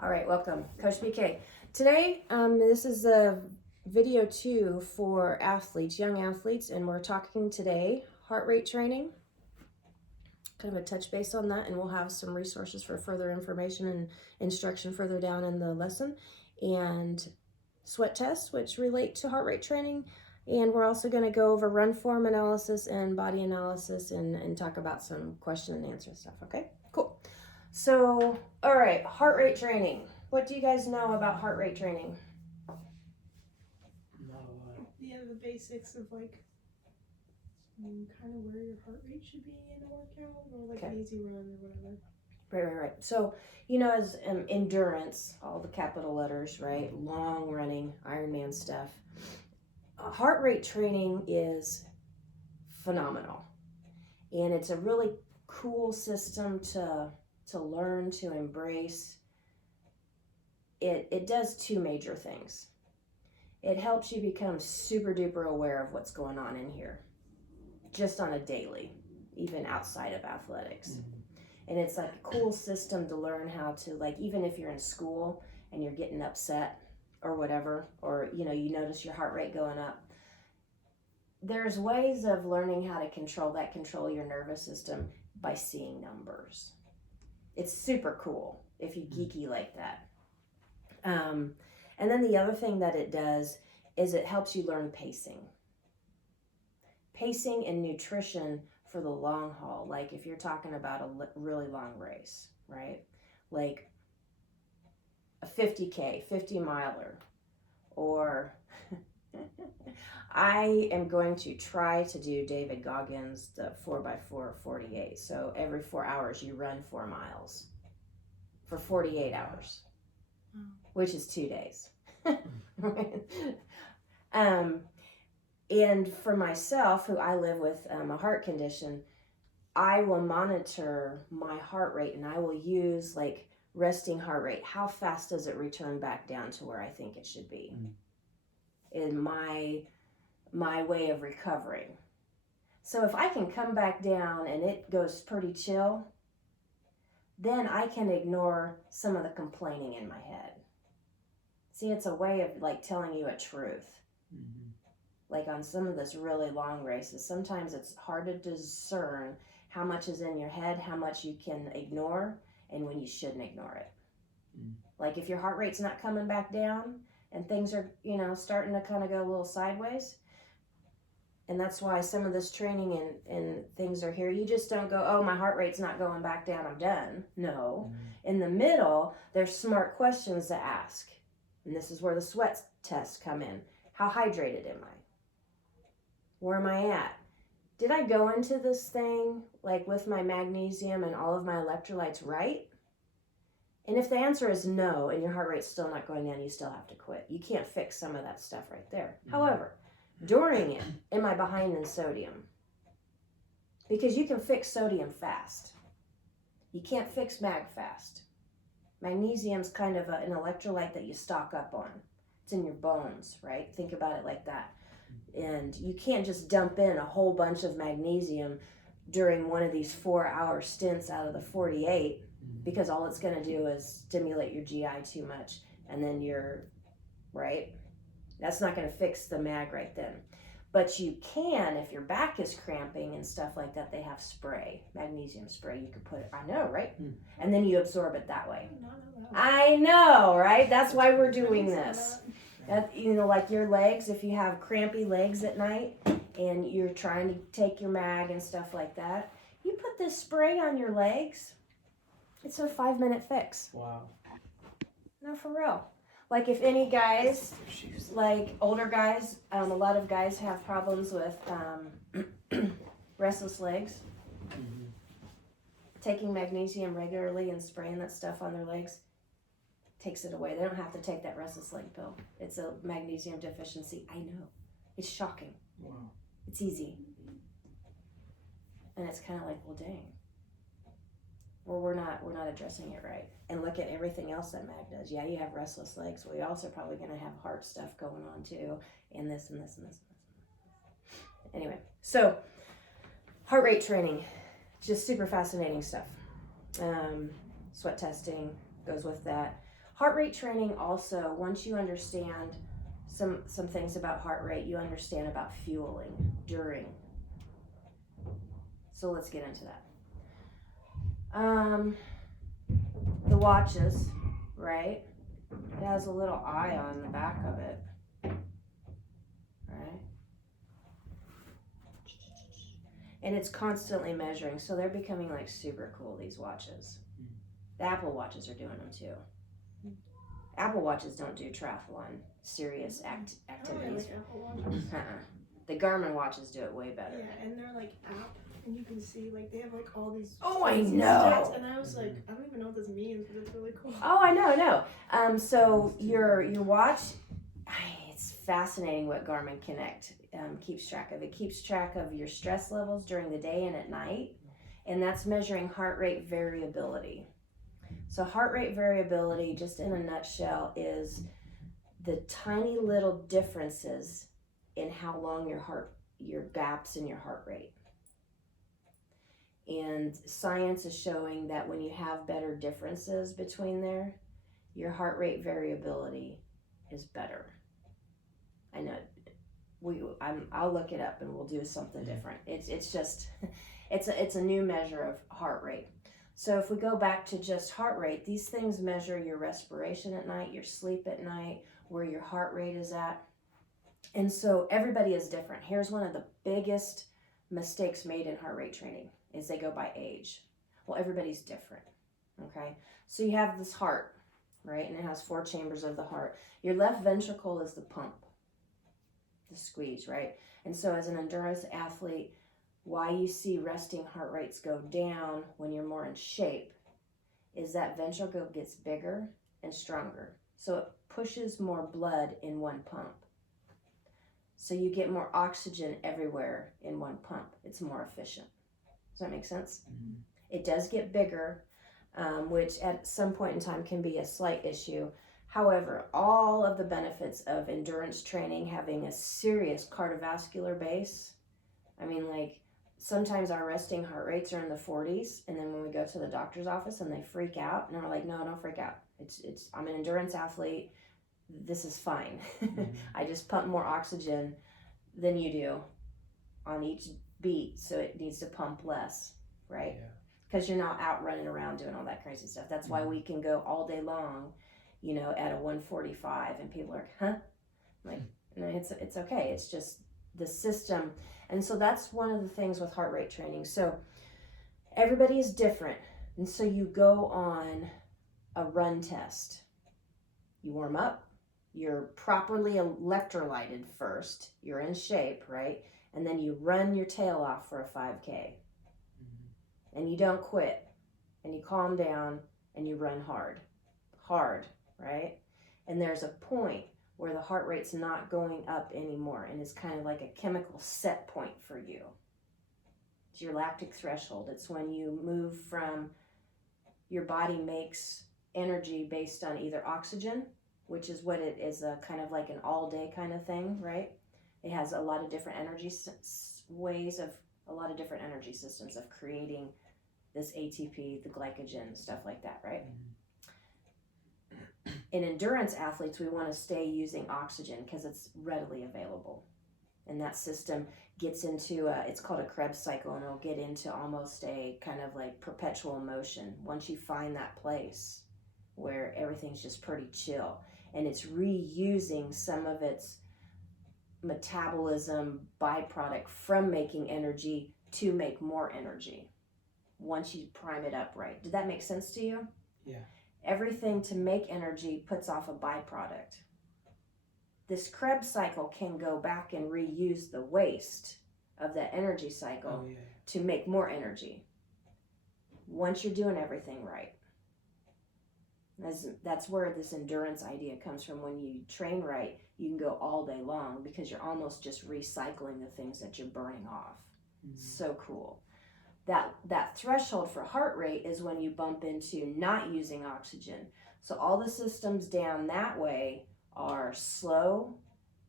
All right, welcome, Coach BK. Today, this is a video 2 for athletes, young athletes, and we're talking today heart rate training. Kind of a touch base on that, and we'll have some resources for further information and instruction further down in the lesson, and sweat tests, which relate to heart rate training. And we're also going to go over run form analysis and body analysis and talk about some question and answer stuff. Okay, cool. So, all right, heart rate training. What do you guys know about heart rate training? Not a lot. Yeah, the basics of kind of where your heart rate should be in a workout, or like an easy run or whatever. Right. So, as endurance, all the capital letters, right? Long running, Ironman stuff. Heart rate training is phenomenal. And it's a really cool system to learn, to embrace. It does two major things. It helps you become super duper aware of what's going on in here, just on a daily, even outside of athletics. Mm-hmm. And it's like a cool system to learn how to, like, even if you're in school and you're getting upset or whatever, or you notice your heart rate going up, there's ways of learning how to control your nervous system by seeing numbers. It's super cool if you geeky like that. And then the other thing that it does is it helps you learn pacing. Pacing and nutrition for the long haul. Like if you're talking about a really long race, right? Like a 50K, 50 miler, or I am going to try to do David Goggins, the 4x4 48. So every 4 hours you run 4 miles for 48 hours, which is 2 days. Right? And for myself, who I live with a heart condition, I will monitor my heart rate, and I will use like resting heart rate. How fast does it return back down to where I think it should be? In my way of recovering. So if I can come back down and it goes pretty chill, then I can ignore some of the complaining in my head. See, it's a way of like telling you a truth. Mm-hmm. Like on some of this really long races, sometimes it's hard to discern how much is in your head, how much you can ignore, and when you shouldn't ignore it. Mm. Like if your heart rate's not coming back down and things are, starting to kind of go a little sideways, and that's why some of this training and things are here. You just don't go, oh, my heart rate's not going back down, I'm done. No. Mm-hmm. In the middle, there's smart questions to ask. And this is where the sweat tests come in. How hydrated am I? Where am I at? Did I go into this thing like with my magnesium and all of my electrolytes right? And if the answer is no, and your heart rate's still not going down, you still have to quit. You can't fix some of that stuff right there. Mm-hmm. However, during it, am I behind in sodium? Because you can fix sodium fast. You can't fix mag fast. Magnesium's kind of an electrolyte that you stock up on. It's in your bones, right? Think about it like that. And you can't just dump in a whole bunch of magnesium during one of these 4-hour stints out of the 48, because all it's going to do is stimulate your GI too much, and then right? That's not going to fix the mag right then. But you can, if your back is cramping and stuff like that, they have spray, magnesium spray. You could put it, I know, right? And then you absorb it that way. I know, right? That's why we're doing this. That, like your legs, if you have crampy legs at night and you're trying to take your mag and stuff like that, you put this spray on your legs. It's a 5-minute fix. Wow. No, for real. Like if any guys, like older guys, a lot of guys have problems with restless legs. Mm-hmm. Taking magnesium regularly and spraying that stuff on their legs takes it away. They don't have to take that restless leg pill. It's a magnesium deficiency. I know. It's shocking. Wow. It's easy. And it's kind of like, well, dang. Well, we're not addressing it right. And look at everything else that mag does. Yeah, you have restless legs. Well, you're also probably going to have heart stuff going on too, and this and this and this. Anyway, so heart rate training, just super fascinating stuff. Sweat testing goes with that. Heart rate training also, once you understand some things about heart rate, you understand about fueling during. So let's get into that. The watches, right? It has a little eye on the back of it, right? And it's constantly measuring, so they're becoming like super cool, these watches. The Apple Watches are doing them too. Apple Watches don't do triathlon, serious activities. I like Apple Watches. The Garmin watches do it way better. Yeah, and they're like app, and you can see like they have like all these. Oh, I fancy know. stats, and I was like, I don't even know what this means, but it's really cool. Oh, I know. So your watch, it's fascinating what Garmin Connect keeps track of. It keeps track of your stress levels during the day and at night, and that's measuring heart rate variability. So heart rate variability, just in a nutshell, is the tiny little differences in how long your gaps in your heart rate. And science is showing that when you have better differences between there, your heart rate variability is better. I know. I'll look it up and we'll do something different. It's just it's a new measure of heart rate. So if we go back to just heart rate, these things measure your respiration at night, your sleep at night, where your heart rate is at. And so everybody is different. Here's one of the biggest mistakes made in heart rate training is they go by age. Well, everybody's different, okay? So you have this heart, right? And it has 4 chambers of the heart. Your left ventricle is the pump, the squeeze, right? And so as an endurance athlete, why you see resting heart rates go down when you're more in shape is that ventricle gets bigger and stronger. So it pushes more blood in one pump. So you get more oxygen everywhere in one pump. It's more efficient. Does that make sense? Mm-hmm. It does get bigger, which at some point in time can be a slight issue. However, all of the benefits of endurance training having a serious cardiovascular base, I mean, like, sometimes our resting heart rates are in the 40s, and then when we go to the doctor's office and they freak out, and we're like, no, don't freak out. I'm an endurance athlete. This is fine. I just pump more oxygen than you do on each beat, so it needs to pump less, right? Because you're not out running around doing all that crazy stuff. That's why we can go all day long, at a 145, and people are like, huh? Like, no, it's okay. It's just the system. And so that's one of the things with heart rate training. So everybody is different. And so you go on a run test. You warm up. You're properly electrolyted first. You're in shape, right? And then you run your tail off for a 5K. And you don't quit. And you calm down and you run hard, right? And there's a point where the heart rate's not going up anymore, and it's kind of like a chemical set point for you. It's your lactic threshold. It's when you move from your body makes energy based on either oxygen, which is what it is, a kind of like an all-day kind of thing, right? It has a lot of different energy a lot of different energy systems of creating this ATP, the glycogen, stuff like that, right? In endurance athletes, we want to stay using oxygen because it's readily available. And that system gets into, it's called a Krebs cycle, and it'll get into almost a kind of like perpetual motion once you find that place where everything's just pretty chill. And it's reusing some of its metabolism byproduct from making energy to make more energy once you prime it up right. Did that make sense to you? Yeah. Everything to make energy puts off a byproduct. This Krebs cycle can go back and reuse the waste of that energy cycle to make more energy once you're doing everything right. That's where this endurance idea comes from. When you train right, you can go all day long because you're almost just recycling the things that you're burning off. So cool. That threshold for heart rate is when you bump into not using oxygen. So all the systems down that way are slow,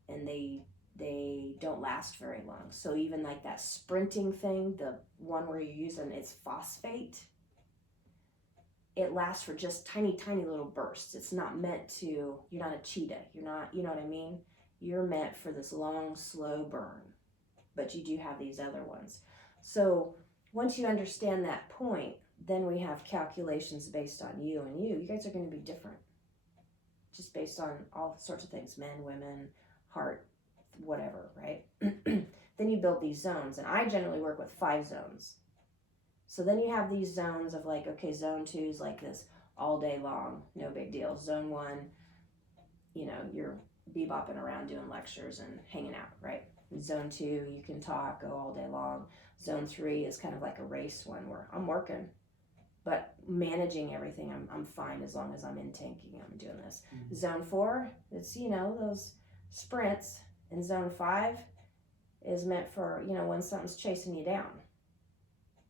and they don't last very long. So even like that sprinting thing, the one where you're using it's phosphate, it lasts for just tiny, tiny little bursts. It's not meant to, you're not a cheetah. You're not, you know what I mean? You're meant for this long, slow burn. But you do have these other ones. So once you understand that point, then we have calculations based on you and you. You guys are going to be different. Just based on all sorts of things, men, women, heart, whatever, right? Then you build these zones. And I generally work with 5 zones. So then you have these zones of like, okay, zone 2 is like this all day long, no big deal. Zone 1, you know, you're bebopping around doing lectures and hanging out, right? Zone 2, you can talk, go all day long. Zone 3 is kind of like a race one where I'm working, but managing everything, I'm fine as long as I'm intaking, I'm doing this. Mm-hmm. Zone 4, it's, you know, those sprints. And zone 5 is meant for, you know, when something's chasing you down.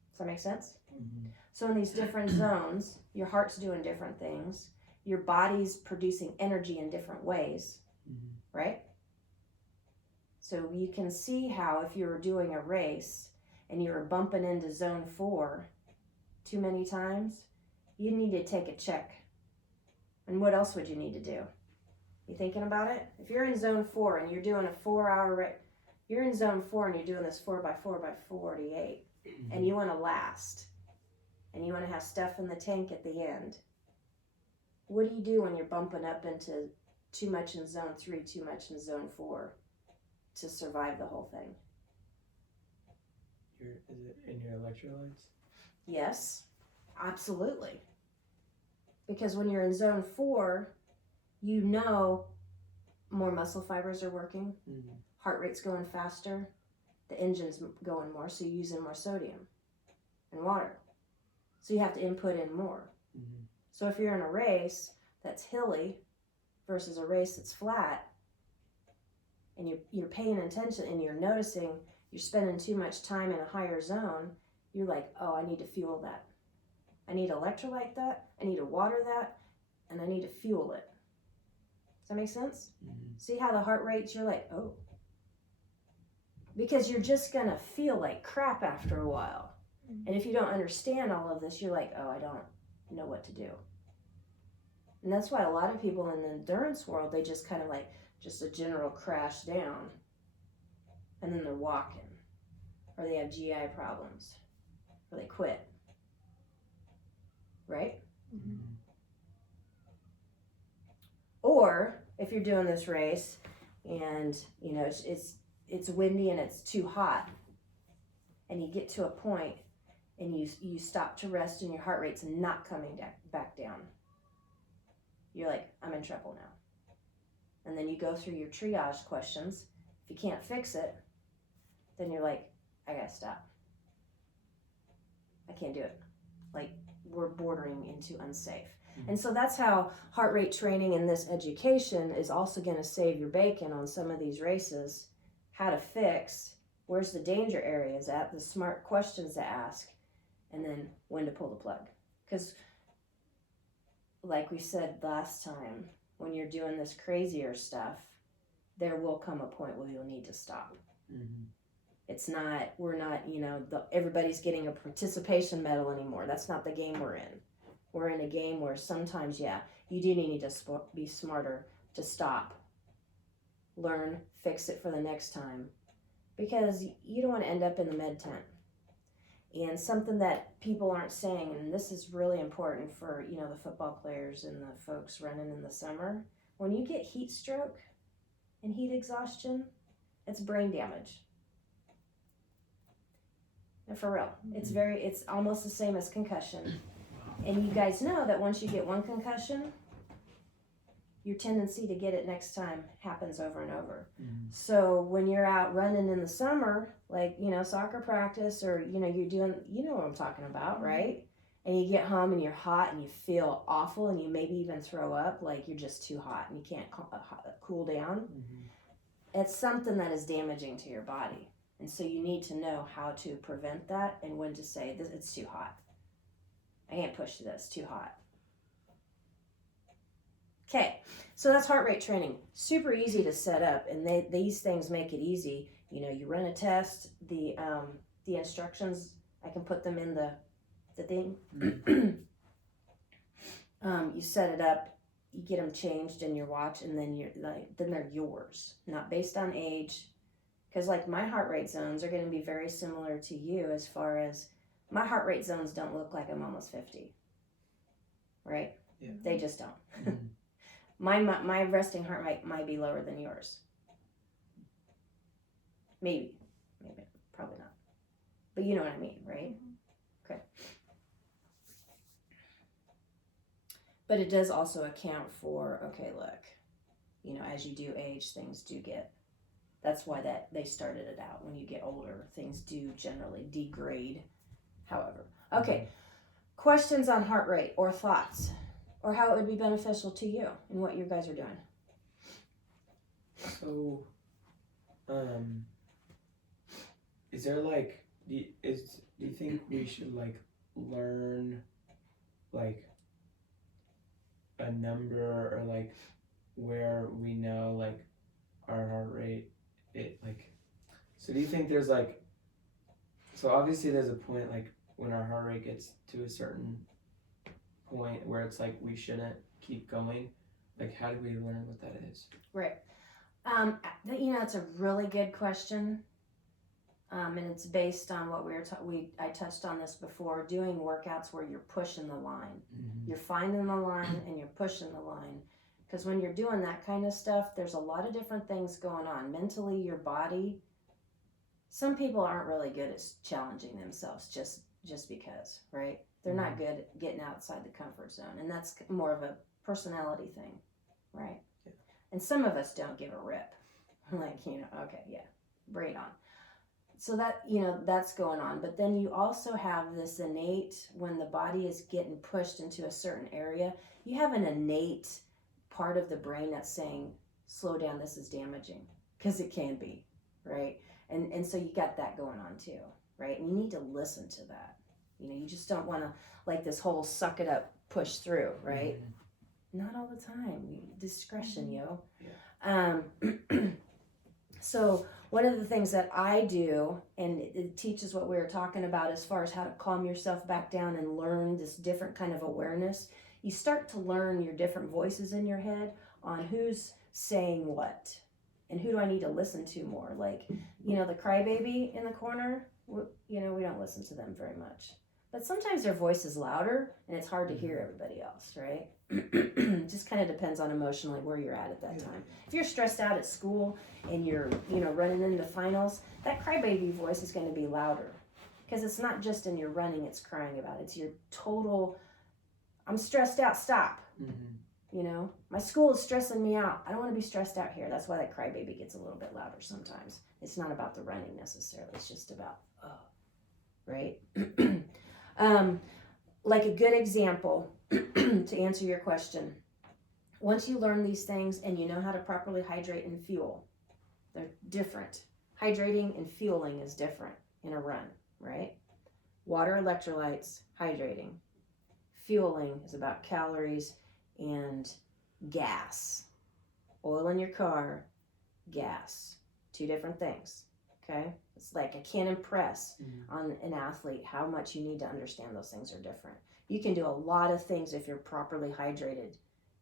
Does that make sense? Mm-hmm. So in these different zones, your heart's doing different things. Your body's producing energy in different ways, mm-hmm. right? So you can see how if you were doing a race and you were bumping into zone 4 too many times, you need to take a check. And what else would you need to do? You thinking about it? If you're in zone 4 and you're doing a 4-hour race, you're in zone 4 and you're doing this 4x4x48, and you want to last, and you want to have stuff in the tank at the end. What do you do when you're bumping up into too much in zone 3, too much in zone 4 to survive the whole thing? Is it in your electrolytes? Yes, absolutely. Because when you're in zone 4, you know more muscle fibers are working, mm-hmm. heart rate's going faster, the engine's going more, so you're using more sodium and water. So you have to input in more. Mm-hmm. So if you're in a race that's hilly versus a race that's flat, and you're paying attention and you're noticing you're spending too much time in a higher zone, you're like, oh, I need to fuel that. I need to electrolyte that, I need to water that, and I need to fuel it. Does that make sense? Mm-hmm. See how the heart rates, you're like, oh. Because you're just going to feel like crap after a while. Mm-hmm. And if you don't understand all of this, you're like, oh, I don't know what to do. And that's why a lot of people in the endurance world, they just kind of like, just a general crash down. And then they're walking. Or they have GI problems. Or they quit. Right? Mm-hmm. Or if you're doing this race and you know it's windy and it's too hot, and you get to a point and you stop to rest and your heart rate's not coming back down, you're like, I'm in trouble now. And then you go through your triage questions. If you can't fix it, then you're like, I gotta stop. I can't do it. Like, we're bordering into unsafe. And so that's how heart rate training in this education is also going to save your bacon on some of these races. How to fix, where's the danger areas at, the smart questions to ask, and then when to pull the plug. Because like we said last time, when you're doing this crazier stuff, there will come a point where you'll need to stop. Mm-hmm. It's not, we're not, you know, everybody's getting a participation medal anymore. That's not the game we're in. We're in a game where sometimes, yeah, you do need to be smarter to stop, learn, fix it for the next time, because you don't want to end up in the med tent. And something that people aren't saying, and this is really important for, you know, the football players and the folks running in the summer, when you get heat stroke and heat exhaustion, it's brain damage. And for real, it's almost the same as concussion. And you guys know that once you get one concussion, your tendency to get it next time happens over and over. Mm-hmm. So when you're out running in the summer, like, you know, soccer practice, or, you know, you're doing, you know what I'm talking about, right? And you get home and you're hot and you feel awful and you maybe even throw up, like you're just too hot and you can't cool down. Mm-hmm. It's something that is damaging to your body. And so you need to know how to prevent that and when to say, it's too hot. I can't push this, too hot. Okay, so that's heart rate training. Super easy to set up, and these things make it easy. You know, you run a test, the instructions, I can put them in the thing. You set it up, you get them changed in your watch, and then then they're yours, not based on age. Because like my heart rate zones are going to be very similar to you as far as my heart rate zones don't look like I'm almost 50, right? Yeah. They just don't. Mm-hmm. My resting heart rate might be lower than yours. Maybe, probably not. But you know what I mean, right? Okay. But it does also account for, okay, look, you know, as you do age, things do get, that's why they started it out. When you get older, things do generally degrade. However, okay, questions on heart rate or thoughts or how it would be beneficial to you and what you guys are doing. So, is there like, do you think we should like learn like a number or like where we know like our heart rate, so do you think there's like, so obviously there's a point like when our heart rate gets to a certain point where it's like we shouldn't keep going, like how do we learn what that is? Right. You know, it's a really good question. And it's based on what I touched on this before, doing workouts where you're pushing the line. Mm-hmm. You're finding the line and you're pushing the line. Because when you're doing that kind of stuff, there's a lot of different things going on. Mentally, your body, some people aren't really good at challenging themselves just because, right? They're not good at getting outside the comfort zone. And that's more of a personality thing, right? Yeah. And some of us don't give a rip. Like, you know, okay, yeah, bring it on. So that, you know, that's going on. But then you also have this innate, when the body is getting pushed into a certain area, you have an innate part of the brain that's saying, slow down, this is damaging. Because it can be, right? And so you got that going on too, right? And you need to listen to that. You know, you just don't want to, like this whole suck it up, push through, right? Mm-hmm. Not all the time. Discretion, yo. Yeah. So one of the things that I do, and it teaches what we were talking about as far as how to calm yourself back down and learn this different kind of awareness, you start to learn your different voices in your head on who's saying what and who do I need to listen to more. Like, you know, the crybaby in the corner, you know, we don't listen to them very much. But sometimes their voice is louder and it's hard to hear everybody else, right? Just kind of depends on emotionally where you're at that time. If you're stressed out at school and you're, you know, running into finals, that crybaby voice is going to be louder because it's not just in your running it's crying about. It's your total, I'm stressed out, stop. Mm-hmm. You know, my school is stressing me out. I don't want to be stressed out here. That's why that crybaby gets a little bit louder sometimes. It's not about the running necessarily. It's just about, right? Like a good example to answer your question. Once you learn these things and you know how to properly hydrate and fuel, they're different. Hydrating and fueling is different in a run, right? Water, electrolytes, hydrating. Fueling is about calories and gas. Oil in your car, gas. Two different things, okay? It's like I can't impress on an athlete how much you need to understand those things are different. You can do a lot of things if you're properly hydrated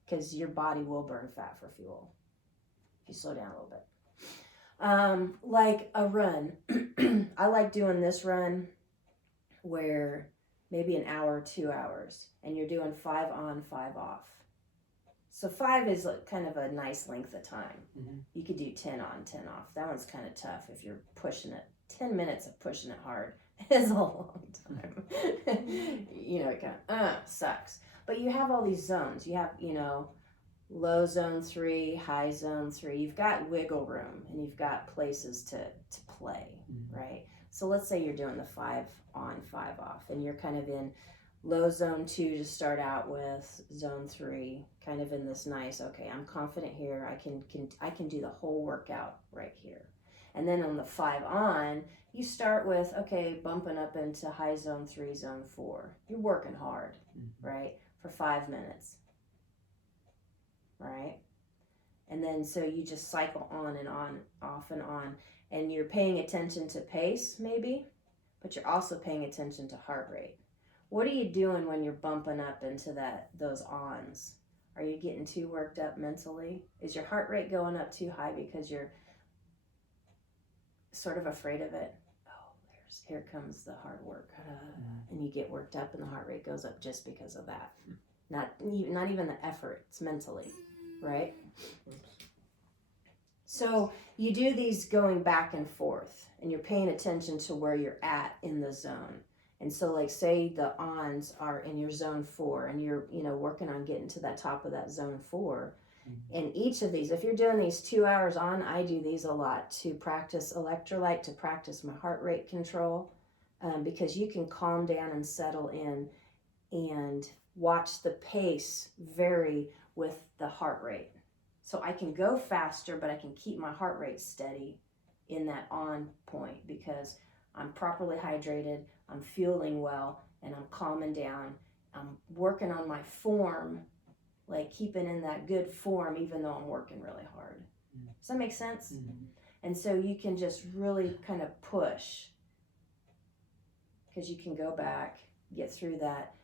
because your body will burn fat for fuel if you slow down a little bit. Like a run. I like doing this run where maybe an hour, 2 hours, and you're doing 5 on, 5 off. So 5 is kind of a nice length of time. Mm-hmm. You could do 10 on, 10 off. That one's kind of tough if you're pushing it. 10 minutes of pushing it hard is a long time. You know, it kind of sucks. But you have all these zones. You have, you know, low zone 3, high zone 3. You've got wiggle room and you've got places to play, right? So let's say you're doing the 5 on, 5 off, and you're kind of in low zone 2 to start out with, zone 3, kind of in this nice, okay, I'm confident here, I can do the whole workout right here. And then on the 5 on, you start with, okay, bumping up into high zone 3, zone 4. You're working hard, right, for 5 minutes, right? And then so you just cycle on and on, off and on, and you're paying attention to pace maybe, but you're also paying attention to heart rate. What are you doing when you're bumping up into those ons? Are you getting too worked up mentally? Is your heart rate going up too high because you're sort of afraid of it? Oh, here comes the hard work. And you get worked up and the heart rate goes up just because of that. Not even the effort, it's mentally, right? So you do these going back and forth, and you're paying attention to where you're at in the zone. And so, like, say the ons are in your zone 4, and you're, working on getting to that top of that zone 4. And each of these, if you're doing these 2 hours on, I do these a lot to practice electrolyte, to practice my heart rate control, because you can calm down and settle in and watch the pace vary with the heart rate. So I can go faster, but I can keep my heart rate steady in that on point because I'm properly hydrated, I'm fueling well, and I'm calming down. I'm working on my form, like keeping in that good form even though I'm working really hard. Does that make sense? Mm-hmm. And so you can just really kind of push because you can go back, get through that,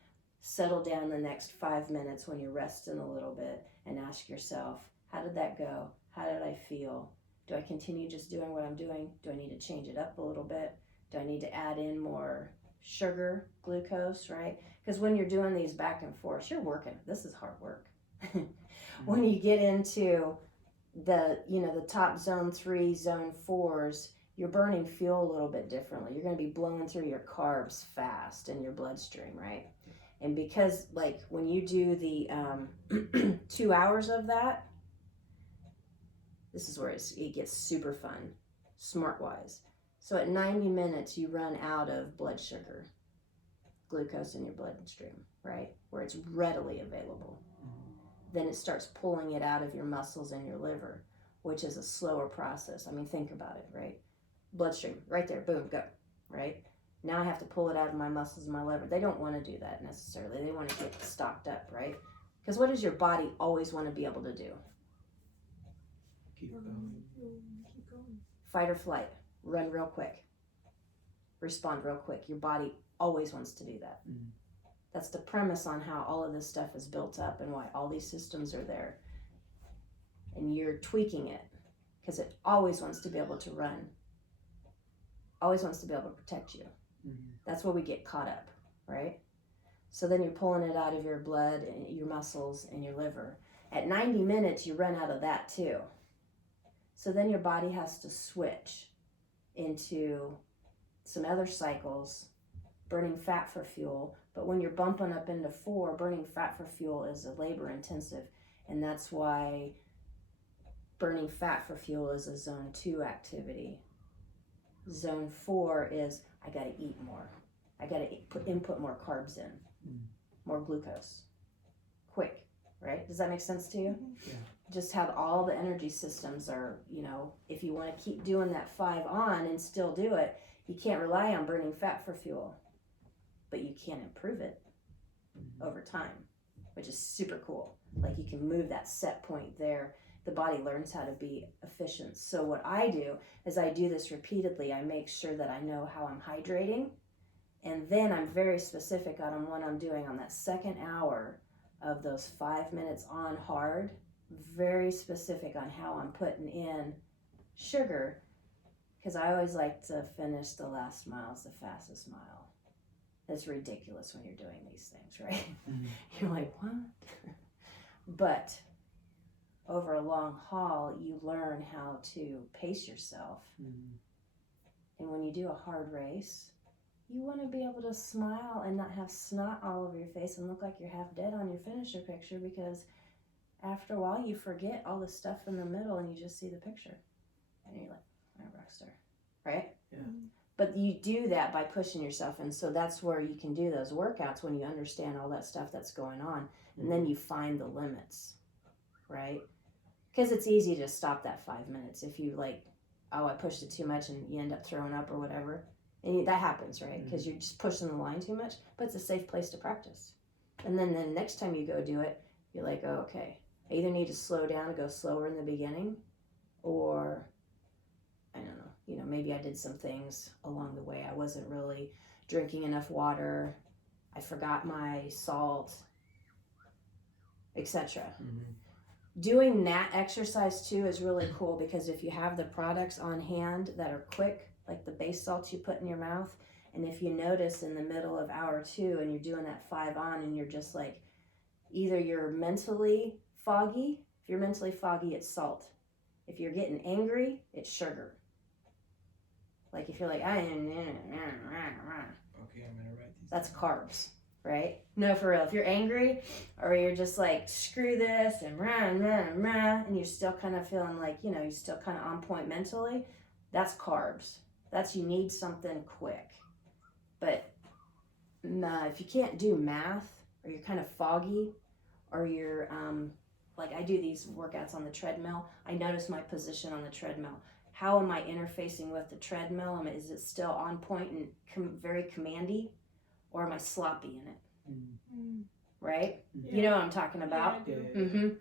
settle down the next 5 minutes when you're resting a little bit and ask yourself, how did that go? How did I feel? Do I continue just doing what I'm doing? Do I need to change it up a little bit? Do I need to add in more sugar, glucose, right? Because when you're doing these back and forth, you're working. This is hard work. When you get into the top zone 3, zone 4s, you're burning fuel a little bit differently. You're going to be blowing through your carbs fast in your bloodstream, right? And because, like, when you do the 2 hours of that, this is where it gets super fun, smart-wise. So at 90 minutes, you run out of blood sugar, glucose in your bloodstream, right? Where it's readily available. Then it starts pulling it out of your muscles and your liver, which is a slower process. I mean, think about it, right? Bloodstream, right there, boom, go, right? Now I have to pull it out of my muscles and my liver. They don't want to do that necessarily. They want to get stocked up, right? Because what does your body always want to be able to do? Keep going. Fight or flight. Run real quick. Respond real quick. Your body always wants to do that. Mm-hmm. That's the premise on how all of this stuff is built up and why all these systems are there. And you're tweaking it because it always wants to be able to run. Always wants to be able to protect you. Mm-hmm. That's where we get caught up, right? So then you're pulling it out of your blood, and your muscles, and your liver. At 90 minutes, you run out of that too. So then your body has to switch into some other cycles, burning fat for fuel. But when you're bumping up into 4, burning fat for fuel is a labor intensive. And that's why burning fat for fuel is a zone 2 activity. Zone 4 is, I got to eat more. I got to input more carbs in, more glucose. Quick, right? Does that make sense to you? Yeah. Just how all the energy systems are, if you want to keep doing that 5 on and still do it, you can't rely on burning fat for fuel. But you can improve it over time, which is super cool. Like you can move that set point there. The body learns how to be efficient. So what I do is I do this repeatedly. I make sure that I know how I'm hydrating. And then I'm very specific on what I'm doing on that second hour of those 5 minutes on hard. Very specific on how I'm putting in sugar. Because I always like to finish the last mile as the fastest mile. It's ridiculous when you're doing these things, right? Mm-hmm. You're like, what? But over a long haul, you learn how to pace yourself. Mm-hmm. And when you do a hard race, you want to be able to smile and not have snot all over your face and look like you're half dead on your finisher picture, because after a while you forget all the stuff in the middle and you just see the picture. And you're like, I'm a rock star, right? Yeah. Mm-hmm. But you do that by pushing yourself, and so that's where you can do those workouts when you understand all that stuff that's going on, and then you find the limits, right? Because it's easy to stop that 5 minutes if you I pushed it too much and you end up throwing up or whatever, and that happens, right? Because you're just pushing the line too much, but it's a safe place to practice. And then the next time you go do it, you're like, oh, okay, I either need to slow down and go slower in the beginning, or I don't know, maybe I did some things along the way. I wasn't really drinking enough water. I forgot my salt, etc. Doing that exercise too is really cool, because if you have the products on hand that are quick, like the base salts you put in your mouth, and if you notice in the middle of hour 2 and you're doing that 5 on and you're just like, either you're mentally foggy. If you're mentally foggy, it's salt. If you're getting angry, it's sugar. Like if you're like, Okay, I'm gonna write these. That's carbs, right? No, for real. If you're angry, or you're just like, screw this, and and you're still kind of feeling like, you're still kind of on point mentally, that's carbs. That's, you need something quick. But if you can't do math, or you're kind of foggy, or you're like I do these workouts on the treadmill, I notice my position on the treadmill. How am I interfacing with the treadmill? Is it still on point and very commandy, or am I sloppy in it? Right? Yeah. You know what I'm talking about? Yeah, I do.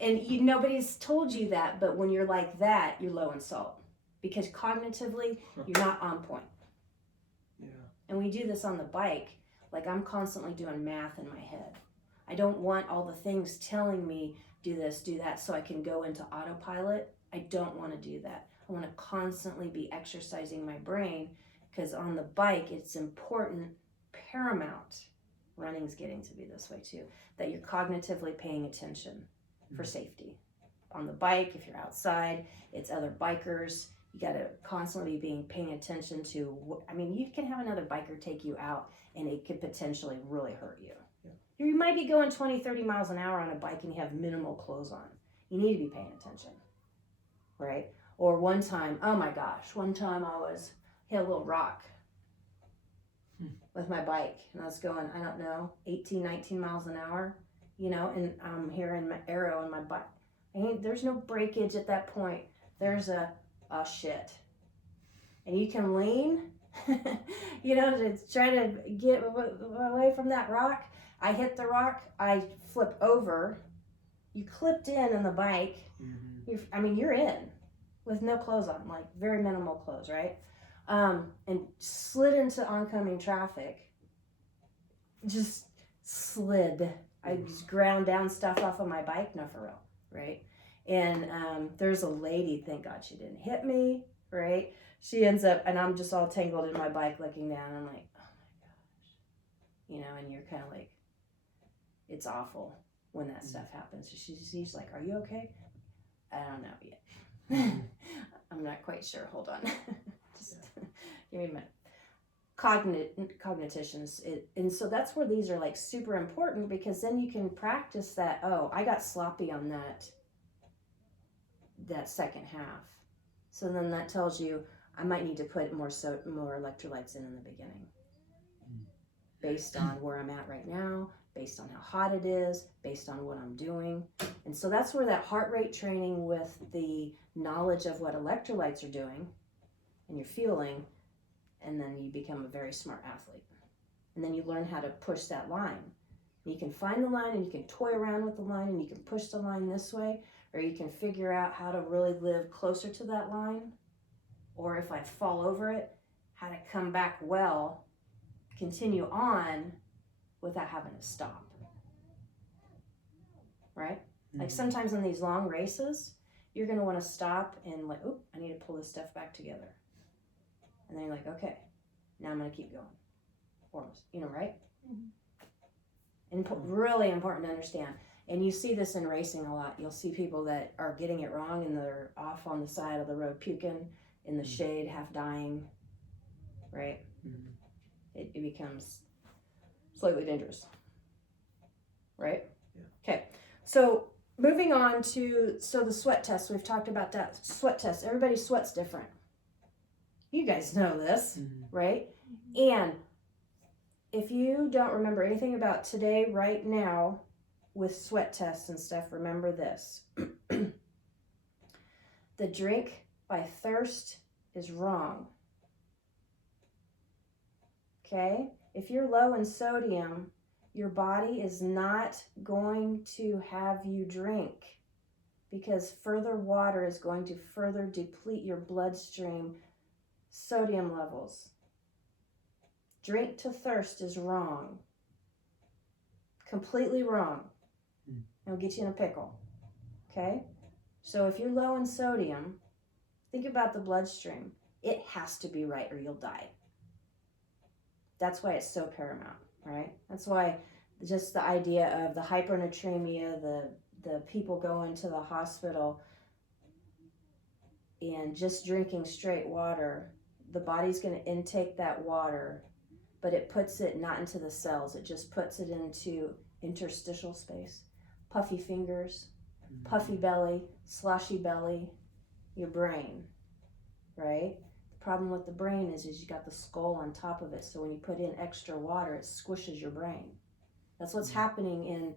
And nobody's told you that, but when you're like that, you're low in salt, because cognitively you're not on point. Yeah. And we do this on the bike. Like, I'm constantly doing math in my head. I don't want all the things telling me do this, do that, so I can go into autopilot. I don't want to do that. I want to constantly be exercising my brain, because on the bike, it's important, paramount. Running's getting to be this way too, that you're cognitively paying attention for safety. On the bike, if you're outside, it's other bikers. You got to constantly be paying attention to, you can have another biker take you out and it could potentially really hurt you. Yeah. You might be going 20, 30 miles an hour on a bike and you have minimal clothes on. You need to be paying attention, right? Or one time I hit a little rock with my bike, and I was going, 18, 19 miles an hour, and I'm here in my arrow in my bike. There's no breakage at that point. There's a shit. And you can lean, to try to get away from that rock. I hit the rock, I flip over. You clipped in the bike. You're in with no clothes on, like very minimal clothes, right? And slid into oncoming traffic. Just slid. I just ground down stuff off of my bike. No, for real, right? And there's a lady, thank God she didn't hit me, right? She ends up, and I'm just all tangled in my bike looking down. I'm like, oh my gosh. And you're kind of like, it's awful when that stuff happens. So she's like, are you okay? I don't know yet. I'm not quite sure. Hold on. Just give me a minute. Cognitions. And so that's where these are like super important, because then you can practice that. Oh, I got sloppy on that second half. So then that tells you I might need to put more electrolytes in the beginning, based on where I'm at right now, based on how hot it is, based on what I'm doing. And so that's where that heart rate training with the knowledge of what electrolytes are doing and you're feeling, and then you become a very smart athlete. And then you learn how to push that line. You can find the line and you can toy around with the line and you can push the line this way, or you can figure out how to really live closer to that line. Or if I fall over it, how to come back well, continue on without having to stop. Right? Like sometimes in these long races, you're going to want to stop and like, oop, I need to pull this stuff back together. And then you're like, okay, now I'm going to keep going. Almost, right? And really important to understand. And you see this in racing a lot. You'll see people that are getting it wrong and they're off on the side of the road puking in the shade, half dying, right? It becomes slightly dangerous, right? Yeah. Okay, so moving on to, the sweat test. We've talked about that. Sweat test. Everybody sweats different. You guys know this, right? And if you don't remember anything about today, right now, with sweat tests and stuff, remember this. The drink by thirst is wrong. Okay? If you're low in sodium, your body is not going to have you drink, because further water is going to further deplete your bloodstream sodium levels. Drink to thirst is wrong. Completely wrong. It'll get you in a pickle. Okay? So if you're low in sodium, think about the bloodstream. It has to be right or you'll die. That's why it's so paramount, right? That's why just the idea of the hypernatremia, the people going to the hospital and just drinking straight water, the body's going to intake that water, but it puts it not into the cells. It just puts it into interstitial space. Puffy fingers, puffy belly, sloshy belly, your brain, right? The problem with the brain is you got the skull on top of it. So when you put in extra water, it squishes your brain. That's what's happening in,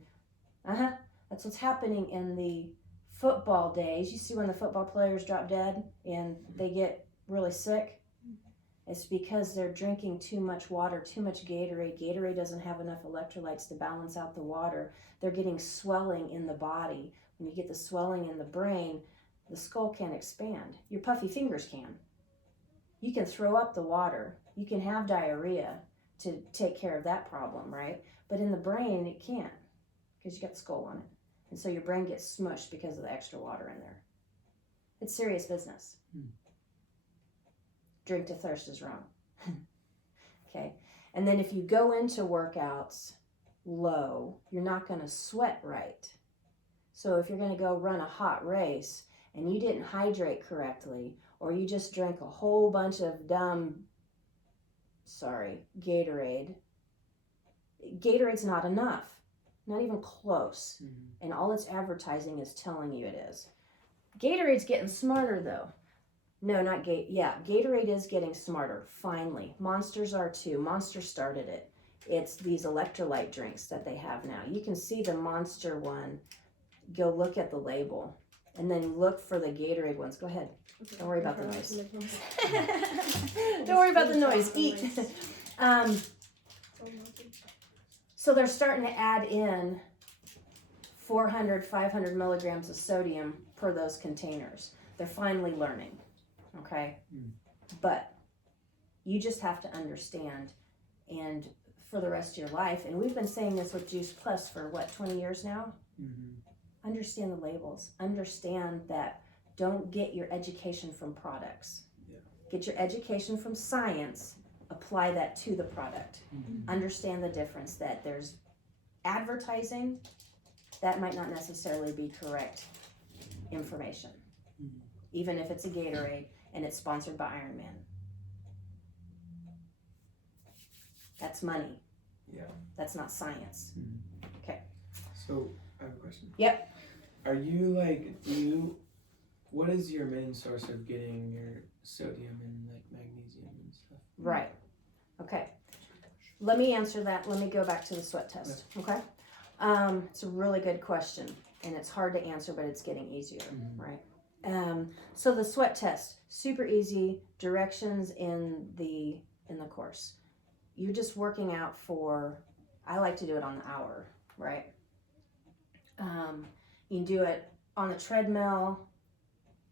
that's what's happening in the football days. You see when the football players drop dead and they get really sick? It's because they're drinking too much water, too much Gatorade. Gatorade doesn't have enough electrolytes to balance out the water. They're getting swelling in the body. When you get the swelling in the brain, the skull can't expand. Your puffy fingers can. You can throw up the water. You can have diarrhea to take care of that problem, right? But in the brain, it can't because you got the skull on it. And so your brain gets smushed because of the extra water in there. It's serious business. Drink to thirst is wrong. Okay. And then if you go into workouts low, you're not going to sweat right. So if you're going to go run a hot race and you didn't hydrate correctly, or you just drank a whole bunch of Gatorade, Gatorade's not enough. Not even close. And all its advertising is telling you it is. Gatorade's getting smarter though. No, not Gatorade is getting smarter, finally. Monsters are too. Monster started it. It's these electrolyte drinks that they have now. You can see the Monster one. Go look at the label. And then look for the Gatorade ones. Go ahead. Don't worry about the noise. Don't worry about the noise. Eat. So they're starting to add in 400, 500 milligrams of sodium per those containers. They're finally learning. Okay? But you just have to understand, and for the rest of your life, and we've been saying this with Juice Plus for 20 years now? Understand the labels. Understand that don't get your education from products. Get your education from science. Apply that to the product. Understand the difference that there's advertising that might not necessarily be correct information. Even if it's a Gatorade and it's sponsored by Iron Man. That's money. Yeah. That's not science. Okay. So I have a question. Yep. Are you what is your main source of getting your sodium and magnesium and stuff? Right. Okay. Let me answer that. Let me go back to the sweat test. Okay. It's a really good question, and it's hard to answer, but it's getting easier, right? So the sweat test, super easy. Directions in the course. You're just working out for. I like to do it on the hour, right? You can do it on the treadmill.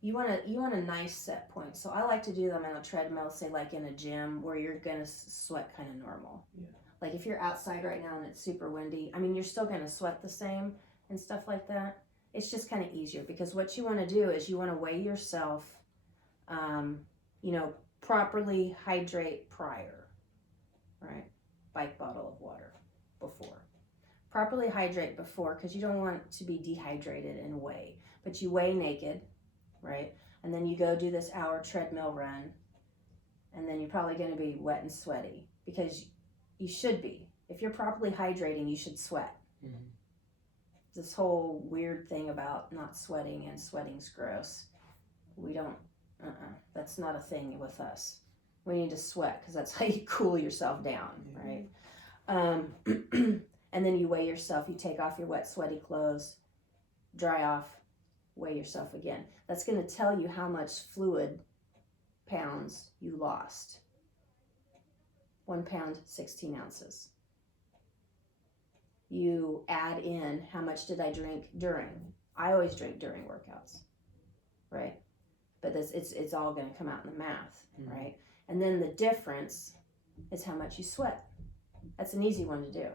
You want a nice set point. So I like to do them on the treadmill, say like in a gym where you're gonna sweat kind of normal. Yeah. Like if you're outside right now and it's super windy, I mean, you're still gonna sweat the same and stuff like that. It's just kind of easier because what you want to do is you want to weigh yourself, properly hydrate prior, right? Bike bottle of water before. Properly hydrate before because you don't want to be dehydrated and weigh. But you weigh naked, right? And then you go do this hour treadmill run. And then you're probably going to be wet and sweaty because you should be. If you're properly hydrating, you should sweat. This whole weird thing about not sweating and sweating's gross. We don't, that's not a thing with us. We need to sweat because that's how you cool yourself down, right? And then you weigh yourself. You take off your wet, sweaty clothes, dry off, weigh yourself again. That's going to tell you how much fluid pounds you lost. 1 pound, 16 ounces. You add in how much did I drink during. I always drink during workouts, right? But it's all going to come out in the math, right? And then the difference is how much you sweat. That's an easy one to do.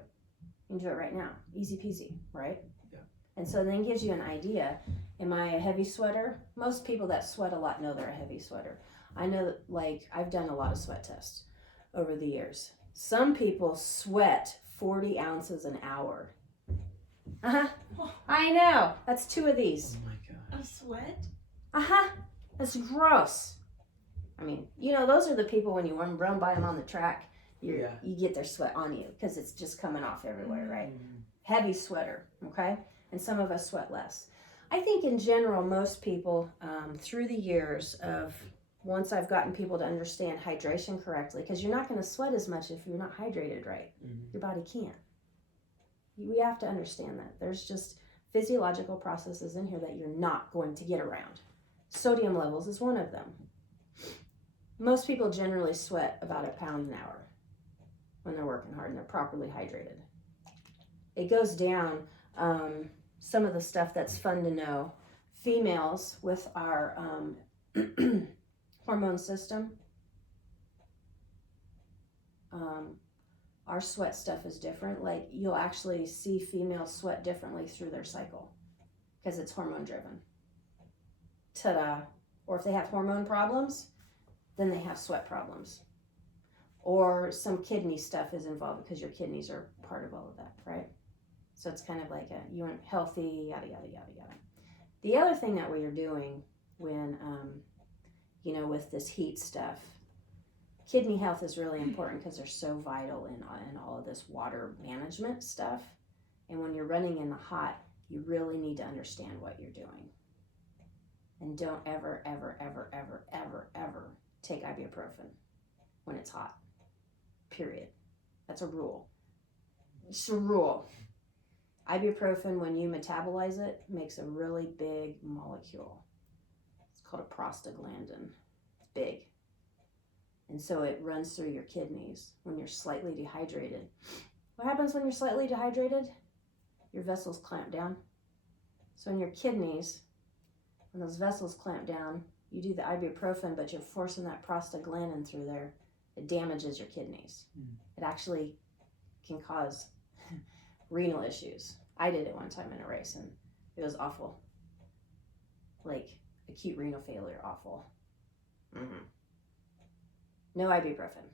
You can do it right now. Easy peasy, right? Yeah. And so then it gives you an idea. Am I a heavy sweater? Most people that sweat a lot know they're a heavy sweater. I know that, like, I've done a lot of sweat tests over the years. Some people sweat 40 ounces an hour. I know. That's 2 of these. Oh my god. Of sweat? That's gross. I mean, you know, those are the people when you run by them on the track, you get their sweat on you because it's just coming off everywhere, right? Mm-hmm. Heavy sweater, okay? And some of us sweat less. I think in general, most people, through the years of, once I've gotten people to understand hydration correctly, because you're not going to sweat as much if you're not hydrated right. Mm-hmm. Your body can't. We have to understand that. There's just physiological processes in here that you're not going to get around. Sodium levels is one of them. Most people generally sweat about a pound an hour when they're working hard and they're properly hydrated. It goes down, some of the stuff that's fun to know. Females with our hormone system, our sweat stuff is different. Like, you'll actually see females sweat differently through their cycle because it's hormone driven. Ta-da. Or if they have hormone problems, then they have sweat problems. Or some kidney stuff is involved because your kidneys are part of all of that, right? So it's kind of like you aren't healthy, yada, yada, yada, yada. The other thing that we are doing when, with this heat stuff, kidney health is really important because they're so vital in all of this water management stuff. And when you're running in the hot, you really need to understand what you're doing. And don't ever, ever, ever, ever, ever, ever take ibuprofen when it's hot. Period. That's a rule. It's a rule. Ibuprofen, when you metabolize it, makes a really big molecule. It's called a prostaglandin. It's big. And so it runs through your kidneys when you're slightly dehydrated. What happens when you're slightly dehydrated? Your vessels clamp down. So in your kidneys, when those vessels clamp down, you do the ibuprofen, but you're forcing that prostaglandin through there. It damages your kidneys. It actually can cause renal issues. I did it one time in a race and it was awful. Like acute renal failure, awful. Mm-hmm. No ibuprofen.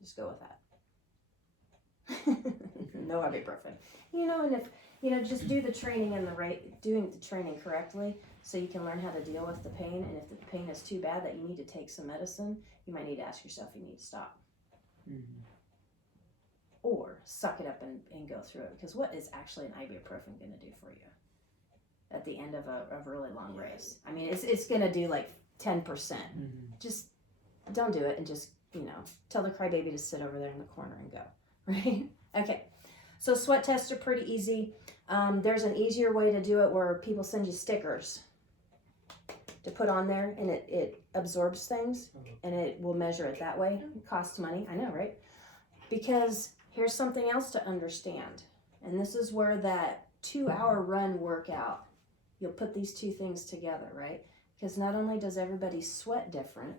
Just go with that. No ibuprofen. And if, just do the training doing the training correctly so you can learn how to deal with the pain. And if the pain is too bad that you need to take some medicine, you might need to ask yourself if you need to stop. Mm-hmm. Or suck it up and go through it. Because what is actually an ibuprofen going to do for you at the end of a really long race? I mean, it's going to do like 10%. Mm-hmm. Just don't do it and just, tell the crybaby to sit over there in the corner and go, right? Okay. So sweat tests are pretty easy. There's an easier way to do it where people send you stickers to put on there and it absorbs things and it will measure it that way. It costs money. I know, right? Because here's something else to understand. And this is where that 2-hour run workout, you'll put these two things together, right? Because not only does everybody sweat different,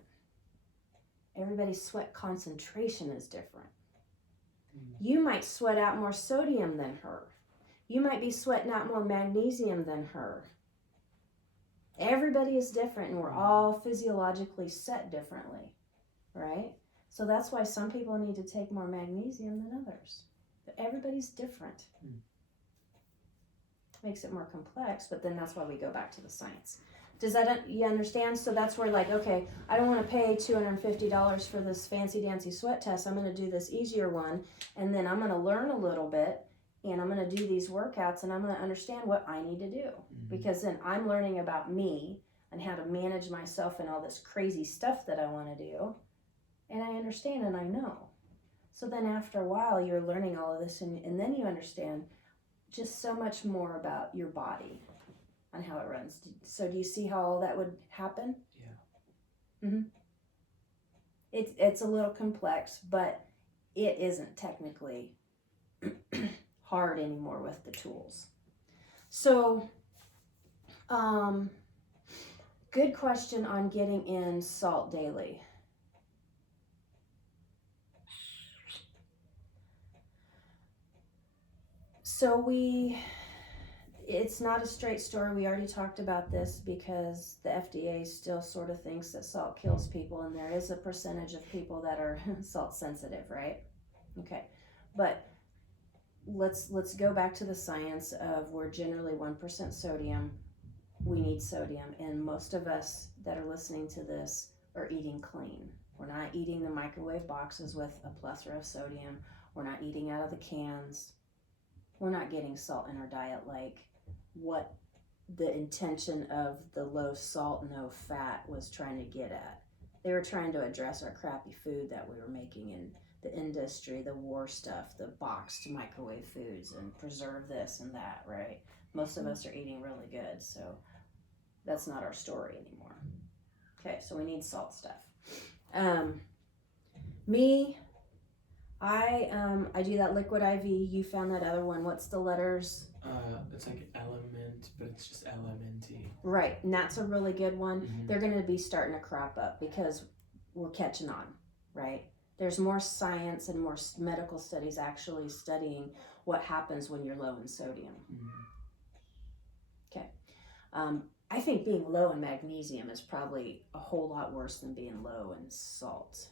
everybody's sweat concentration is different. You might sweat out more sodium than her. You might be sweating out more magnesium than her. Everybody is different and we're all physiologically set differently, right? So that's why some people need to take more magnesium than others. But everybody's different. Makes it more complex, but then that's why we go back to the science. Does that, you understand? So that's where okay, I don't want to pay $250 for this fancy dancy sweat test. I'm going to do this easier one, and then I'm going to learn a little bit, and I'm going to do these workouts, and I'm going to understand what I need to do. Mm-hmm. Because then I'm learning about me and how to manage myself and all this crazy stuff that I want to do, and I understand and I know. So then after a while, you're learning all of this, and then you understand just so much more about your body on how it runs. So do you see how all that would happen? Yeah. Mm-hmm. It's a little complex, but it isn't technically hard anymore with the tools. So, good question on getting in salt daily. So it's not a straight story. We already talked about this because the FDA still sort of thinks that salt kills people, and there is a percentage of people that are salt sensitive, right? Okay, but let's go back to the science of we're generally 1% sodium. We need sodium, and most of us that are listening to this are eating clean. We're not eating the microwave boxes with a plethora of sodium. We're not eating out of the cans. We're not getting salt in our diet like what the intention of the low salt, no fat was trying to get at. They were trying to address our crappy food that we were making in the industry, the war stuff, the boxed microwave foods, and preserve this and that, right? Most of us are eating really good, so that's not our story anymore. Okay, so we need salt stuff. I do that liquid IV. You found that other one. What's the letters? It's like element, but it's just LMNT. Right, and that's a really good one. Mm-hmm. They're going to be starting to crop up because we're catching on, right? There's more science and more medical studies actually studying what happens when you're low in sodium. Mm-hmm. Okay. I think being low in magnesium is probably a whole lot worse than being low in salt,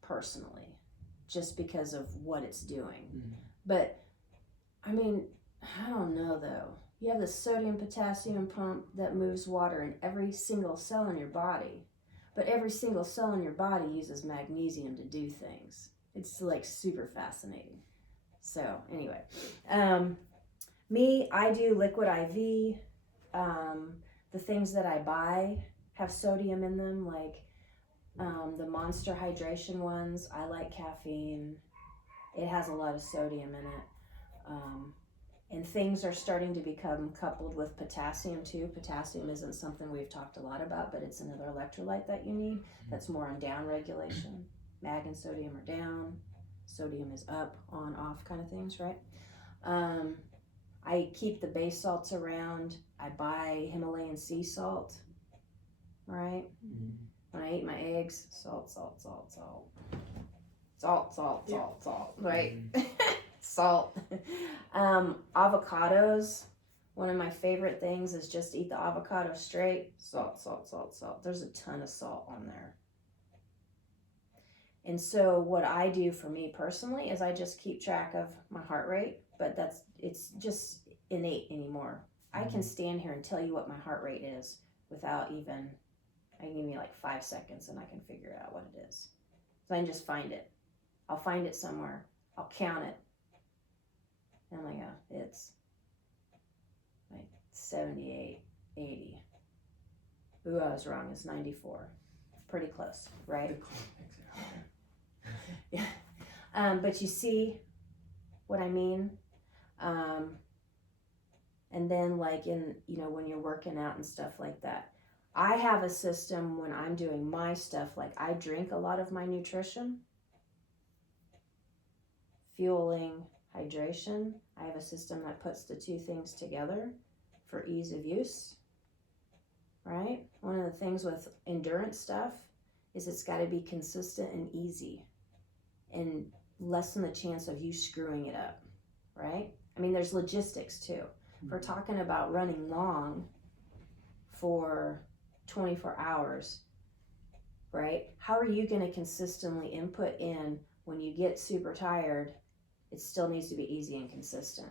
personally, just because of what it's doing. Mm-hmm. But, I mean, I don't know though. You have the sodium potassium pump that moves water in every single cell in your body. But every single cell in your body uses magnesium to do things. It's like super fascinating. So anyway, I do liquid IV. The things that I buy have sodium in them, like the Monster hydration ones. I like caffeine. It has a lot of sodium in it. And things are starting to become coupled with potassium too. Potassium isn't something we've talked a lot about, but it's another electrolyte that you need that's more on down regulation. Mag and sodium are down, sodium is up, on, off kind of things, right? I keep the base salts around. I buy Himalayan sea salt, right? Mm-hmm. When I eat my eggs, salt. Salt, right? Mm-hmm. Salt. Avocados. One of my favorite things is just eat the avocado straight. Salt. There's a ton of salt on there. And so what I do for me personally is I just keep track of my heart rate, but it's just innate anymore. I can stand here and tell you what my heart rate is without even, I can give me like 5 seconds and I can figure out what it is. So I can just find it. I'll find it somewhere. I'll count it. And I'm like, oh, it's like 78, 80. Ooh, I was wrong. It's 94. Pretty close, right? The cold makes it harder. Yeah. But you see what I mean? And then like when you're working out and stuff like that, I have a system when I'm doing my stuff, like I drink a lot of my nutrition, fueling, hydration. I have a system that puts the two things together for ease of use, right? One of the things with endurance stuff is it's got to be consistent and easy and lessen the chance of you screwing it up, right? I mean, there's logistics too. If we're talking about running long for 24 hours, right? How are you going to consistently input in when you get super tired? It still needs to be easy and consistent.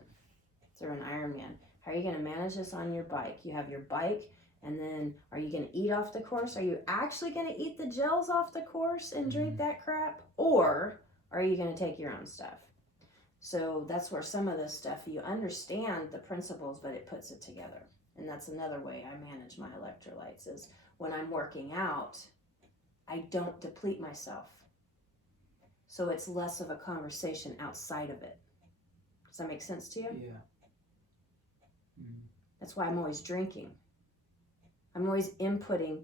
Through an Ironman. How are you going to manage this on your bike? You have your bike, and then are you going to eat off the course? Are you actually going to eat the gels off the course and drink that crap? Or are you going to take your own stuff? So that's where some of this stuff, you understand the principles, but it puts it together. And that's another way I manage my electrolytes is when I'm working out, I don't deplete myself. So it's less of a conversation outside of it. Does that make sense to you? Yeah. Mm-hmm. That's why I'm always drinking. I'm always inputting